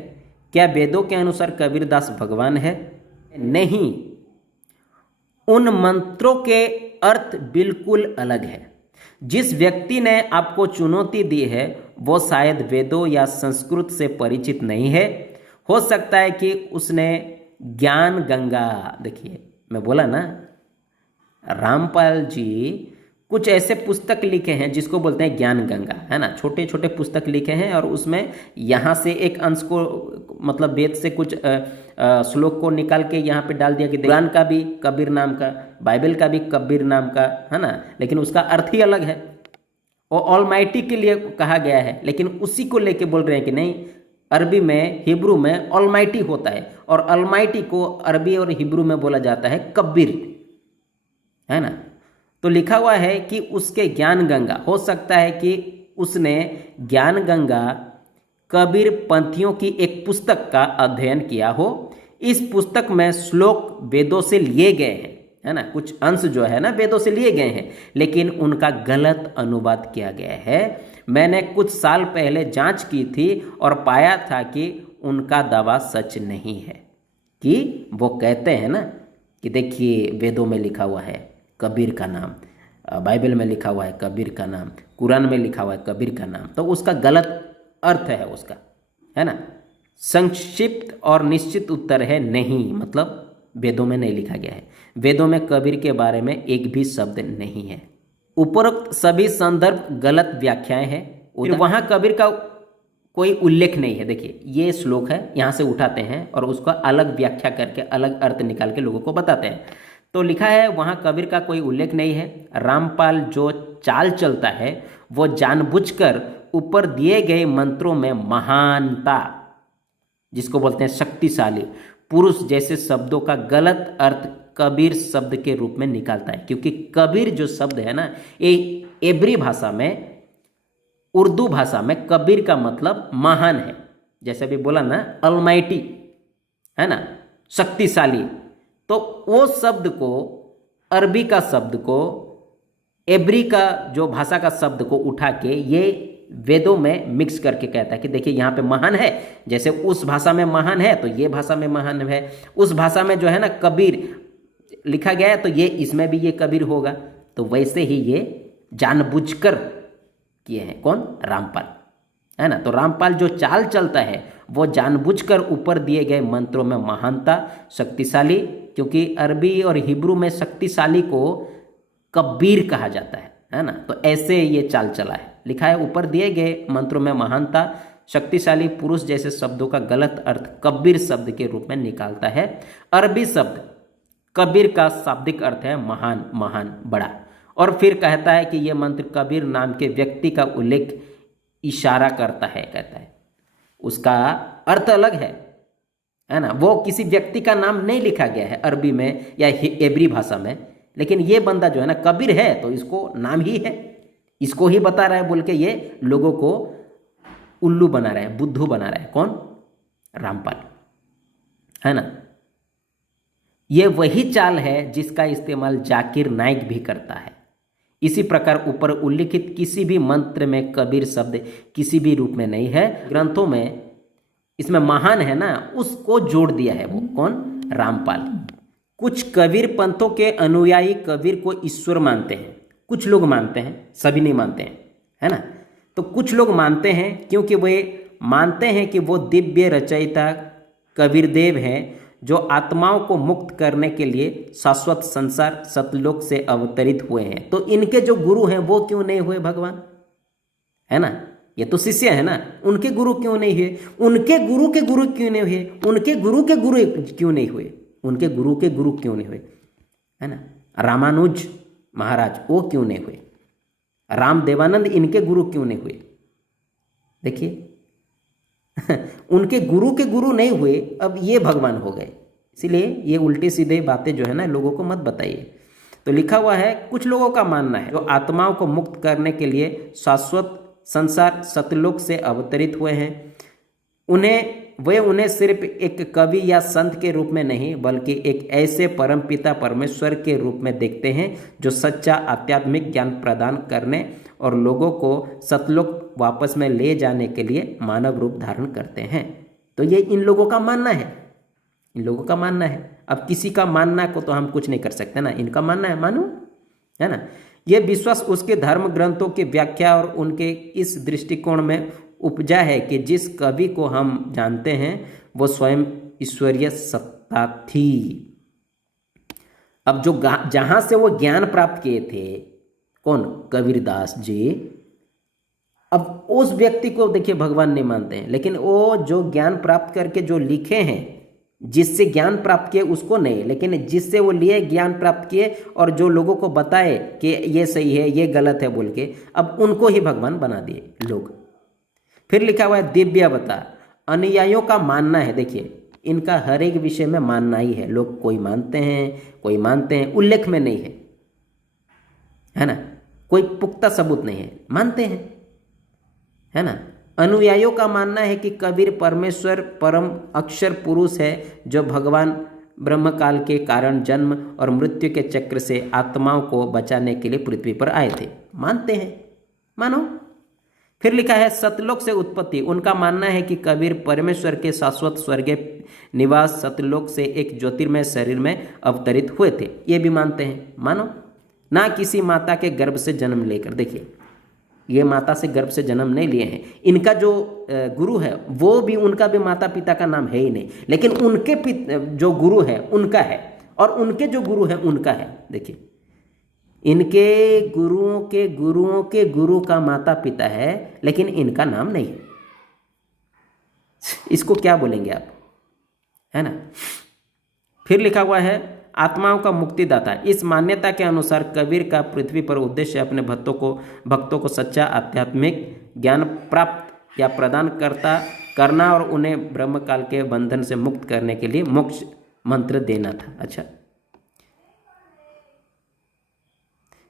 क्या वेदों के अनुसार कबीरदास भगवान है? नहीं, उन मंत्रों के अर्थ बिल्कुल अलग है। जिस व्यक्ति ने आपको चुनौती दी है वो शायद वेदों या संस्कृत से परिचित नहीं है। हो सकता है कि उसने ज्ञान गंगा, देखिए मैं बोला ना, रामपाल जी कुछ ऐसे पुस्तक लिखे हैं जिसको बोलते हैं ज्ञान गंगा, है ना। छोटे छोटे पुस्तक लिखे हैं और उसमें यहाँ से एक अंश को, मतलब वेद से कुछ श्लोक को निकाल के यहाँ पे डाल दिया कि कुरान का भी कबीर नाम का, बाइबल का भी कबीर नाम का, है ना, लेकिन उसका अर्थ ही अलग है। और ऑलमाइटी के लिए कहा गया है, लेकिन उसी को लेके बोल रहे हैं कि नहीं, अरबी में, हिब्रू में ऑलमाइटी होता है और ऑलमाइटी को अरबी और हिब्रू में बोला जाता है कबीर, है ना। तो लिखा हुआ है कि उसके ज्ञान गंगा, हो सकता है कि उसने ज्ञान गंगा कबीर पंथियों की एक पुस्तक का अध्ययन किया हो। इस पुस्तक में श्लोक वेदों से लिए गए हैं, है ना, कुछ अंश जो है ना वेदों से लिए गए हैं, लेकिन उनका गलत अनुवाद किया गया है। मैंने कुछ साल पहले जांच की थी और पाया था कि उनका दावा सच नहीं है। कि वो कहते हैं ना कि देखिए वेदों में लिखा हुआ है कबीर का नाम, बाइबल में लिखा हुआ है कबीर का नाम, कुरान में लिखा हुआ है कबीर का नाम, तो उसका गलत अर्थ है उसका, है ना। संक्षिप्त और निश्चित उत्तर है नहीं, मतलब वेदों में नहीं लिखा गया है। वेदों में कबीर के बारे में एक भी शब्द नहीं है। उपरोक्त सभी संदर्भ गलत व्याख्याएं हैं, वहाँ कबीर का कोई उल्लेख नहीं है। देखिए ये श्लोक है, यहाँ से उठाते हैं और उसका अलग व्याख्या करके अलग अर्थ निकाल के लोगों को बताते हैं। तो लिखा है वहाँ कबीर का कोई उल्लेख नहीं है। रामपाल जो चाल चलता है वो जानबूझकर ऊपर दिए गए मंत्रों में महानता, जिसको बोलते हैं शक्तिशाली पुरुष जैसे शब्दों का गलत अर्थ कबीर शब्द के रूप में निकालता है। क्योंकि कबीर जो शब्द है ना, ये एब्री भाषा में, उर्दू भाषा में कबीर का मतलब महान है। जैसे अभी बोला ना अलमाइटी, है ना, शक्तिशाली, तो वो शब्द को, अरबी का शब्द को, एब्री का जो भाषा का शब्द को उठा के ये वेदों में मिक्स करके कहता है कि देखिए यहाँ पे महान है, जैसे उस भाषा में महान है तो ये भाषा में महान है, उस भाषा में जो है ना कबीर लिखा गया है तो ये इसमें भी ये कबीर होगा। तो वैसे ही ये जानबूझकर किए हैं, कौन? रामपाल, है ना। तो रामपाल जो चाल चलता है वो जानबूझकर ऊपर दिए गए मंत्रों में महानता, शक्तिशाली, क्योंकि अरबी और हिब्रू में शक्तिशाली को कबीर कहा जाता है ना। तो ऐसे ये चाल चला है। लिखा है ऊपर दिए गए मंत्रों में महानता, शक्तिशाली पुरुष जैसे शब्दों का गलत अर्थ कबीर शब्द के रूप में निकालता है। अरबी शब्द कबीर का शाब्दिक अर्थ है महान, महान, बड़ा। और फिर कहता है कि यह मंत्र कबीर नाम के व्यक्ति का उल्लेख इशारा करता है, कहता है उसका अर्थ अलग है ना। वो किसी व्यक्ति का नाम नहीं लिखा गया है अरबी में या एब्री भाषा में, लेकिन ये बंदा जो है ना कबीर है तो इसको नाम ही है, इसको ही बता रहा है बोल के ये लोगों को उल्लू बना रहा है, बुद्धू बना रहा है। कौन? रामपाल, है ना। ये वही चाल है जिसका इस्तेमाल जाकिर नाइक भी करता है। इसी प्रकार ऊपर उल्लिखित किसी भी मंत्र में कबीर शब्द किसी भी रूप में नहीं है। ग्रंथों में इसमें महान है ना, उसको जोड़ दिया है वो कौन? रामपाल। कुछ कबीर पंथों के अनुयायी कबीर को ईश्वर मानते हैं। कुछ लोग मानते हैं, सभी नहीं मानते हैं, है ना। तो कुछ लोग मानते हैं क्योंकि वे मानते हैं कि वो दिव्य रचयिता कबीर देव हैं जो आत्माओं को मुक्त करने के लिए शाश्वत संसार सतलोक से अवतरित हुए हैं। तो इनके जो गुरु हैं वो क्यों नहीं हुए भगवान, है ना। ये तो शिष्य है ना, उनके गुरु क्यों नहीं हुए? उनके गुरु के गुरु क्यों नहीं हुए? उनके गुरु के गुरु क्यों नहीं हुए? उनके गुरु के गुरु क्यों नहीं हुए, है ना। रामानुज महाराज वो क्यों नहीं हुए? राम देवानंद इनके गुरु क्यों नहीं हुए? देखिए उनके गुरु के गुरु नहीं हुए, अब ये भगवान हो गए। इसीलिए ये उल्टे सीधे बातें जो है ना लोगों को मत बताइए। तो लिखा हुआ है कुछ लोगों का मानना है जो आत्माओं को मुक्त करने के लिए शाश्वत संसार सतलोक से अवतरित हुए हैं, उन्हें वे उन्हें सिर्फ एक कवि या संत के रूप में नहीं बल्कि एक ऐसे परमपिता परमेश्वर के रूप में देखते हैं जो सच्चा आध्यात्मिक ज्ञान प्रदान करने और लोगों को सतलोक वापस में ले जाने के लिए मानव रूप धारण करते हैं। तो ये इन लोगों का मानना है, इन लोगों का मानना है। अब किसी का मानना को तो हम कुछ नहीं कर सकते ना, इनका मानना है, मानो, है ना। ये विश्वास उसके धर्म ग्रंथों की व्याख्या और उनके इस दृष्टिकोण में उपजा है कि जिस कवि को हम जानते हैं वो स्वयं ईश्वरीय सत्ता थी। अब जो जहां से वो ज्ञान प्राप्त किए थे, कौन, कबीरदास जी, अब उस व्यक्ति को देखिए भगवान नहीं मानते हैं, लेकिन वो जो ज्ञान प्राप्त करके जो लिखे हैं, जिससे ज्ञान प्राप्त किए उसको नहीं, लेकिन जिससे वो लिए ज्ञान प्राप्त किए और जो लोगों को बताए कि ये सही है ये गलत है बोल के, अब उनको ही भगवान बना दिए लोग। फिर लिखा हुआ है दिव्यावतार। अनुयायियों का मानना है, देखिए इनका हर एक विषय में मानना ही है। लोग कोई मानते हैं कोई मानते हैं, उल्लेख में नहीं है ना, कोई पुख्ता सबूत नहीं है, मानते हैं, है ना। अनुयायियों का मानना है कि कबीर परमेश्वर परम अक्षर पुरुष है जो भगवान ब्रह्म काल के कारण जन्म और मृत्यु के चक्र से आत्माओं को बचाने के लिए पृथ्वी पर आए थे, मानते हैं, मानो। फिर लिखा है सतलोक से उत्पत्ति। उनका मानना है कि कबीर परमेश्वर के शाश्वत स्वर्गीय निवास सतलोक से एक ज्योतिर्मय शरीर में अवतरित हुए थे, ये भी मानते हैं, मानो। ना किसी माता के गर्भ से जन्म लेकर, देखिए ये माता से गर्भ से जन्म नहीं लिए हैं। इनका जो गुरु है वो भी, उनका भी माता पिता का नाम है ही नहीं, लेकिन उनके जो गुरु है उनका है और उनके जो गुरु है उनका है। देखिए इनके गुरुओं के गुरुओं के गुरु का माता पिता है, लेकिन इनका नाम नहीं है। इसको क्या बोलेंगे आप, है ना। फिर लिखा हुआ है आत्माओं का मुक्तिदाता। इस मान्यता के अनुसार कबीर का पृथ्वी पर उद्देश्य अपने भक्तों को सच्चा आध्यात्मिक ज्ञान प्राप्त या प्रदान करना और उन्हें ब्रह्म काल के बंधन से मुक्त करने के लिए मोक्ष मंत्र देना था। अच्छा,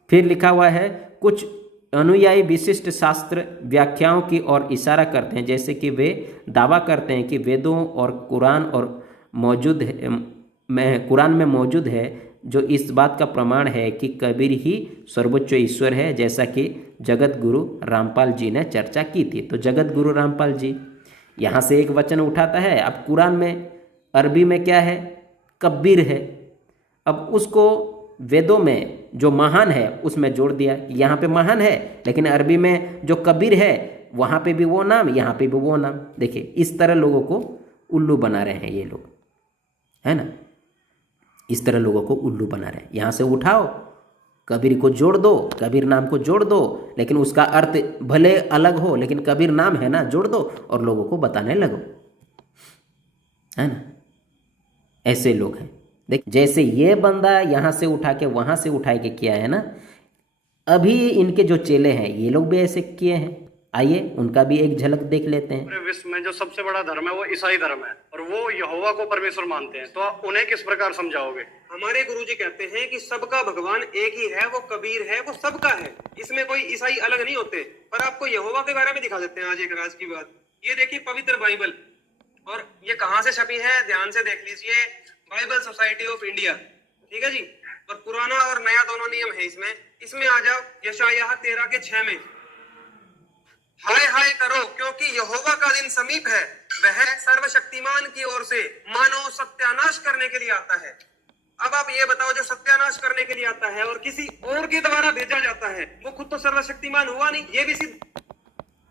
फिर लिखा हुआ है कुछ अनुयायी विशिष्ट शास्त्र व्याख्याओं की ओर इशारा करते हैं, जैसे कि वे दावा करते हैं कि वेदों और कुरान में मौजूद है जो इस बात का प्रमाण है कि कबीर ही सर्वोच्च ईश्वर है, जैसा कि जगत गुरु रामपाल जी ने चर्चा की थी। तो जगत गुरु रामपाल जी यहाँ से एक वचन उठाता है। अब कुरान में अरबी में क्या है, कबीर है। अब उसको वेदों में जो महान है उसमें जोड़ दिया, यहाँ पे महान है, लेकिन अरबी में जो कबीर है वहाँ पे भी वो नाम, यहाँ पे भी वो नाम। देखिए इस तरह लोगों को उल्लू बना रहे हैं ये लोग, है ना। इस तरह लोगों को उल्लू बना रहे हैं। यहाँ से उठाओ, कबीर को जोड़ दो, कबीर नाम को जोड़ दो, लेकिन उसका अर्थ भले अलग हो, लेकिन कबीर नाम है ना, जोड़ दो और लोगों को बताने लगो, है ना। ऐसे लोग हैं। देख जैसे ये बंदा यहाँ से उठा के वहाँ से उठा के किया है ना, अभी इनके जो चेले हैं ये लोग भी ऐसे किए हैं। आइए उनका भी एक झलक देख लेते हैं। पूरे विश्व में जो सबसे बड़ा धर्म है वो ईसाई धर्म है और वो यहोवा को परमेश्वर मानते हैं, तो आप उन्हें किस प्रकार समझाओगे? हमारे गुरुजी कहते हैं कि सबका भगवान एक ही है, वो कबीर है, वो सबका है, इसमें कोई ईसाई अलग नहीं होते। पर आपको यहोवा के बारे में दिखा देते हैं आज एक राज की बात। ये देखिए पवित्र बाइबल, और ये कहाँ से छपी है ध्यान से देख लीजिए, बाइबल सोसाइटी ऑफ इंडिया, ठीक है जी। और पुराना और नया दोनों नियम है इसमें। इसमें आ जाओ यशायाह 13:6 में, हाय हाय करो क्योंकि यहोवा का दिन समीप है, वह सर्वशक्तिमान की ओर से मानव सत्यानाश करने के लिए आता है। अब आप ये बताओ, जो सत्यानाश करने के लिए आता है और किसी और के द्वारा भेजा जाता है, वो खुद तो सर्वशक्तिमान हुआ नहीं, ये भी सिद्ध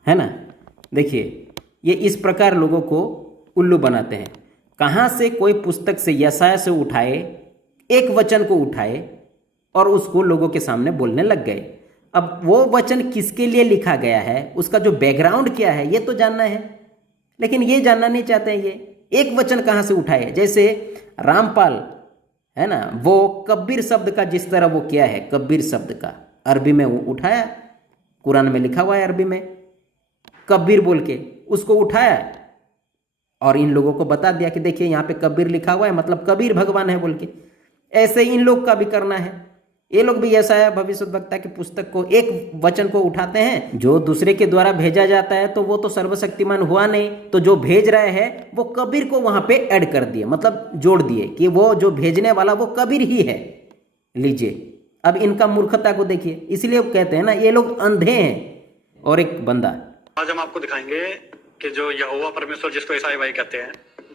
है ना। देखिए ये इस प्रकार लोगों को उल्लू बनाते हैं। कहाँ से कोई पुस्तक से यशायाह से उठाए, एक वचन को उठाए और उसको लोगों के सामने बोलने लग गए। अब वो वचन किसके लिए लिखा गया है, उसका जो बैकग्राउंड क्या है, ये तो जानना है, लेकिन ये जानना नहीं चाहते हैं। ये एक वचन कहाँ से उठाए, जैसे रामपाल है ना, वो कबीर शब्द का जिस तरह वो किया है, कबीर शब्द का अरबी में वो उठाया, कुरान में लिखा हुआ है अरबी में कबीर बोल के, उसको उठाया और इन लोगों को बता दिया कि देखिए यहाँ पे कबीर लिखा हुआ है, मतलब कबीर भगवान है बोल के। ऐसे इन लोग का भी करना है। ये लोग भी ऐसा है, भविष्यवक्ता की पुस्तक को एक वचन को उठाते हैं, जो दूसरे के द्वारा भेजा जाता है तो वो तो सर्वशक्तिमान हुआ नहीं, तो जो भेज रहे हैं वो कबीर को वहां पे ऐड कर दिए, मतलब जोड़ दिए कि वो जो भेजने वाला वो कबीर ही है। लीजिए अब इनका मूर्खता को देखिए, इसलिए वो कहते हैं ना ये लोग अंधे हैं। और एक बंदा, आज हम आपको दिखाएंगे कि जो यहोवा परमेश्वर जिसको ईसाई भाई कहते हैं,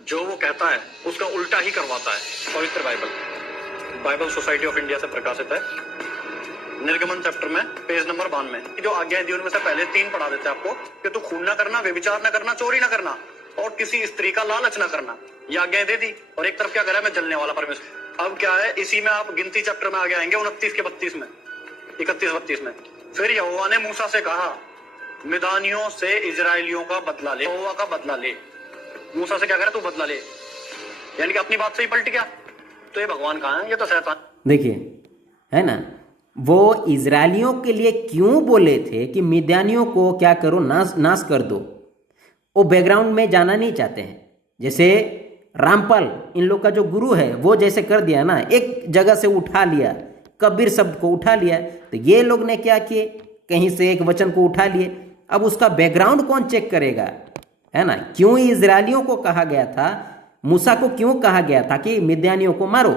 जो वो कहता है उसका उल्टा ही करवाता है। पवित्र बाइबल सोसाइटी ऑफ इंडिया से प्रकाशित है, निर्गमन चैप्टर में पेज नंबर 92 जो आज्ञाएं दी उनमें से पहले 3 पढ़ा देते हैं आपको कि तू खून ना करना, व्यभिचार ना करना, चोरी ना करना और किसी स्त्री का लालच ना करना। ये आज्ञाएं दे दी और एक तरफ क्या करा है, मैं जलने वाला परमेश्वर। अब क्या है, इसी में आप गिनती चैप्टर में आगे आएंगे 29 के 32 में, 31-32 में। फिर यहोवा ने मूसा से कहा, मिदानियों से इजराइलियों का बदला ले, यहोवा का बदला ले। मूसा से क्या करे, तू बदला ले, यानी कि अपनी बात से ही पलट गया। तो ये भगवान कहाँ है, ये तो शैतान। देखिए है ना, वो इजरायलियों के लिए क्यों बोले थे कि मिद्यानियों को क्या करो, नाश कर दो। वो बैकग्राउंड में जाना नहीं चाहते हैं। जैसे रामपाल इन लोग का जो गुरु है वो जैसे कर दिया ना, एक जगह से उठा लिया, कबीर शब्द को उठा लिया, तो ये लोग ने क्या किए, कहीं से एक वचन को उठा लिए। अब उसका बैकग्राउंड कौन चेक करेगा, है ना। क्यों इजरायलियों को कहा गया था, मूसा को क्यों कहा गया था कि मिद्यानियों को मारो,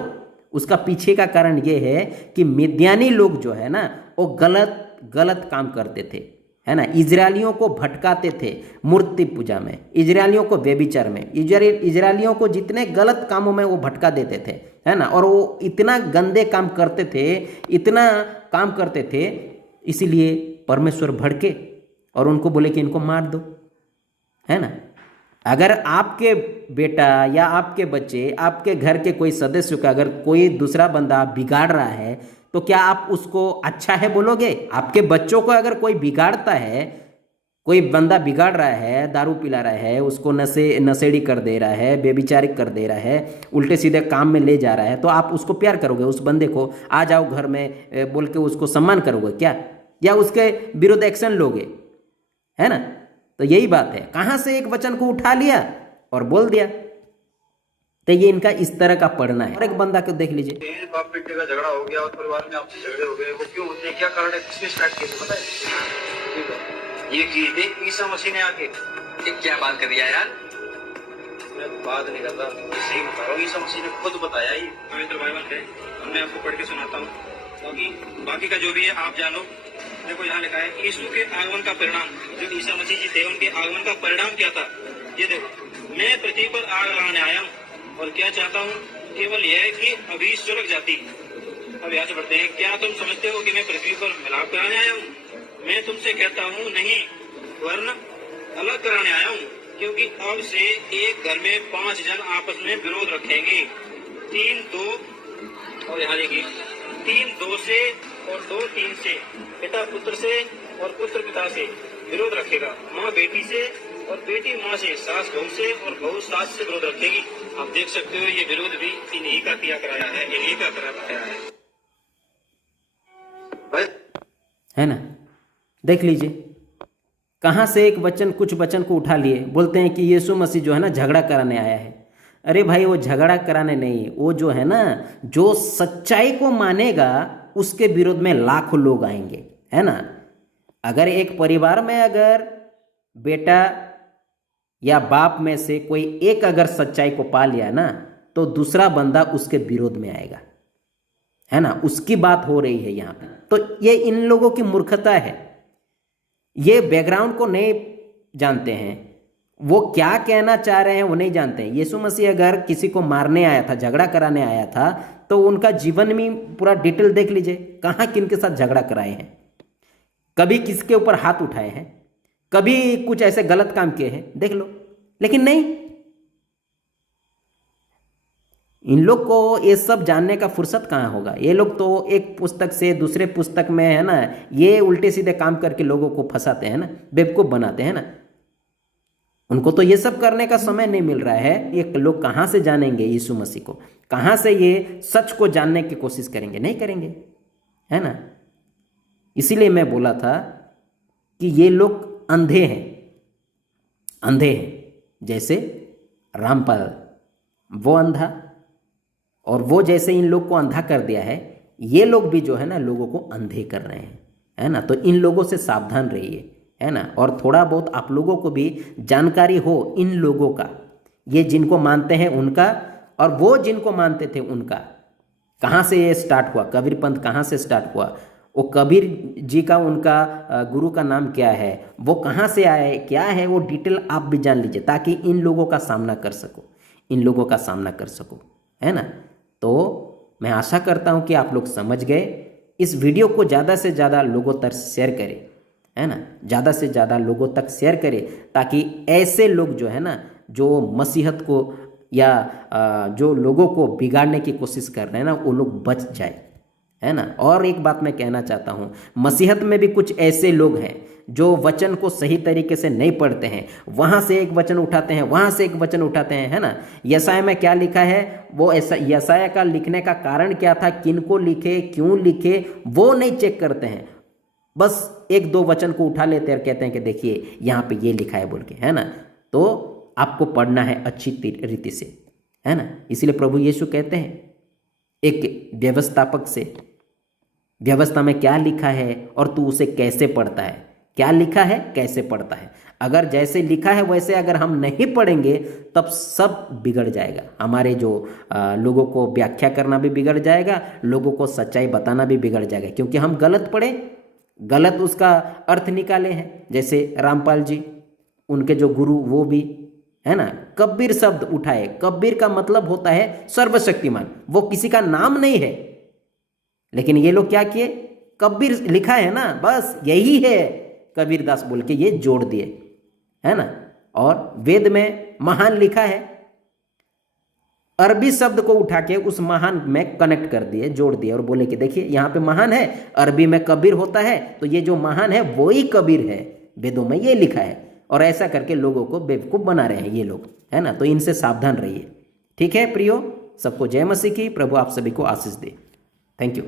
उसका पीछे का कारण ये है कि मिद्यानी लोग जो है ना वो गलत काम करते थे, है ना। इजरायलियों को भटकाते थे मूर्ति पूजा में, इजरायलियों को व्यभिचार में, इजरायलियों को जितने गलत कामों में वो भटका देते थे, है ना। और वो इतना गंदे काम करते थे, इतना काम करते थे, इसीलिए परमेश्वर भड़के और उनको बोले कि इनको मार दो, है ना। अगर आपके बेटा या आपके बच्चे, आपके घर के कोई सदस्य का अगर कोई दूसरा बंदा बिगाड़ रहा है तो क्या आप उसको अच्छा है बोलोगे? आपके बच्चों को अगर कोई बिगाड़ता है, कोई बंदा बिगाड़ रहा है, दारू पिला रहा है, उसको नशेड़ी कर दे रहा है, बेविचारिक कर दे रहा है, उल्टे सीधे काम में ले जा रहा है, तो आप उसको प्यार करोगे? उस बंदे को आ जाओ घर में बोल के उसको सम्मान करोगे क्या, या उसके विरुद्ध एक्शन लोगे, है ना। तो यही बात है, कहाँ से एक वचन को उठा लिया और बोल दिया। तो ये इनका इस तरह का पढ़ना है। और एक बंदा को देख लीजिए, बाप बेटे का झगड़ा हो गया और परिवार में आपसे झगड़े हो गए, वो क्यों होते हैं, क्या कारण है, किसने स्टार्ट किया पता है? ठीक है, ये किए थे ईसा मसीह ने आके। क्या बात कर दिया यार, मैं बात नहीं करता, सही बता रहा हूँ, ईसा मसीह ने खुद बताया। ये पवित्र बाइबल है, मैं आपको पढ़ के सुनाता हूँ, क्योंकि बाकी का जो भी है आप जानो। देखो यहाँ लिखा है, यीशु के आगमन का परिणाम, जो ईसा मसीह जी थे उनके आगमन का परिणाम क्या था। ये देखो, मैं पृथ्वी पर आग लगाने आया हूँ और क्या चाहता हूँ, केवल यह है कि अभी सुलग जाती। अब यहाँ से बढ़ते हैं, क्या तुम समझते हो कि मैं पृथ्वी पर मिलाप कराने आया हूँ? मैं तुमसे कहता हूँ नहीं, वरन अलग कराने आया हूँ, क्योंकि अब से एक घर में 5 जन आपस में विरोध रखेंगे, 3-2, और यहाँ देखिए 3-2 से और 2-3 से, पिता पुत्र से और पुत्र पिता से विरोध रखेगा, माँ बेटी से और बेटी माँ से, सास बहू से और बहू सास से विरोध रखेगी। आप देख सकते हो ये विरोध भी इन्हीं का किया कराया है, इन्हीं का कराया है ना। देख लीजिए कहाँ से एक वचन, कुछ वचन को उठा लिए, बोलते हैं कि यीशु मसीह जो है ना झगड़ा कराने आया है। अरे भाई वो झगड़ा कराने नहीं, वो जो है ना, जो सच्चाई को मानेगा उसके विरोध में लाखों लोग आएंगे, है ना। अगर एक परिवार में अगर बेटा या बाप में से कोई एक अगर सच्चाई को पा लिया ना, तो दूसरा बंदा उसके विरोध में आएगा, है ना। उसकी बात हो रही है यहाँ पे। तो ये इन लोगों की मूर्खता है, ये बैकग्राउंड को नहीं जानते हैं, वो क्या कहना चाह रहे हैं वो नहीं जानते हैं। यीशु मसीह अगर किसी को मारने आया था, झगड़ा कराने आया था, तो उनका जीवन में पूरा डिटेल देख लीजिए, कहाँ किनके साथ झगड़ा कराए हैं, कभी किसके ऊपर हाथ उठाए हैं, कभी कुछ ऐसे गलत काम किए हैं, देख लो। लेकिन नहीं, इन लोग को ये सब जानने का फुर्सत कहाँ होगा। ये लोग तो एक पुस्तक से दूसरे पुस्तक में, है ना, ये उल्टे सीधे काम करके लोगों को फंसाते हैं ना, बेवकूफ बनाते हैं ना। उनको तो ये सब करने का समय नहीं मिल रहा है। ये लोग कहाँ से जानेंगे यीशु मसीह को, कहाँ से ये सच को जानने की कोशिश करेंगे? नहीं करेंगे, है ना। इसीलिए मैं बोला था कि ये लोग अंधे हैं, अंधे हैं। जैसे रामपाल वो अंधा, और वो जैसे इन लोग को अंधा कर दिया है, ये लोग भी जो है ना लोगों को अंधे कर रहे हैं, है ना। तो इन लोगों से सावधान रहिए, है ना। और थोड़ा बहुत आप लोगों को भी जानकारी हो इन लोगों का, ये जिनको मानते हैं उनका और वो जिनको मानते थे उनका, कहाँ से ये स्टार्ट हुआ, कबीर पंथ कहाँ से स्टार्ट हुआ, वो कबीर जी का उनका गुरु का नाम क्या है, वो कहाँ से आए, क्या है वो डिटेल आप भी जान लीजिए, ताकि इन लोगों का सामना कर सको, इन लोगों का सामना कर सको, है ना। तो मैं आशा करता हूँ कि आप लोग समझ गए। इस वीडियो को ज़्यादा से ज़्यादा लोगों तक शेयर करें, है ना, ज़्यादा से ज़्यादा लोगों तक शेयर करें, ताकि ऐसे लोग जो है ना, जो मसीहत को या जो लोगों को बिगाड़ने की कोशिश कर रहे हैं ना, वो लोग बच जाए, है ना। और एक बात मैं कहना चाहता हूँ, मसीहत में भी कुछ ऐसे लोग हैं जो वचन को सही तरीके से नहीं पढ़ते हैं, वहाँ से एक वचन उठाते हैं, वहाँ से एक वचन उठाते हैं, है ना। यशाया में क्या लिखा है, वो ऐसा यशाया का लिखने का कारण क्या था, किनको लिखे, क्यों लिखे, वो नहीं चेक करते हैं, बस एक दो वचन को उठा लेते हैं और कहते हैं कि देखिए यहाँ पे ये लिखा है बोल के, है ना। तो आपको पढ़ना है अच्छी रीति से, है ना। इसलिए प्रभु यीशु कहते हैं एक व्यवस्थापक से, व्यवस्था में क्या लिखा है और तू उसे कैसे पढ़ता है, क्या लिखा है कैसे पढ़ता है। अगर जैसे लिखा है वैसे अगर हम नहीं पढ़ेंगे तब सब बिगड़ जाएगा, हमारे जो लोगों को व्याख्या करना भी बिगड़ जाएगा, लोगों को सच्चाई बताना भी बिगड़ जाएगा, क्योंकि हम गलत पढ़े, गलत उसका अर्थ निकाले हैं। जैसे रामपाल जी, उनके जो गुरु, वो भी, है ना, कबीर शब्द उठाए। कबीर का मतलब होता है सर्वशक्तिमान, वो किसी का नाम नहीं है, लेकिन ये लोग क्या किए, कबीर लिखा है ना, बस यही है कबीरदास बोल के ये जोड़ दिए, है ना। और वेद में महान लिखा है, अरबी शब्द को उठा के उस महान में कनेक्ट कर दिए, जोड़ दिए और बोले कि देखिए यहाँ पे महान है, अरबी में कबीर होता है, तो ये जो महान है वो ही कबीर है, वेदों में ये लिखा है। और ऐसा करके लोगों को बेवकूफ़ बना रहे हैं ये लोग, है ना। तो इनसे सावधान रहिए, ठीक है प्रियो। सबको जय मसीह की, प्रभु आप सभी को आशीष दे। Thank you.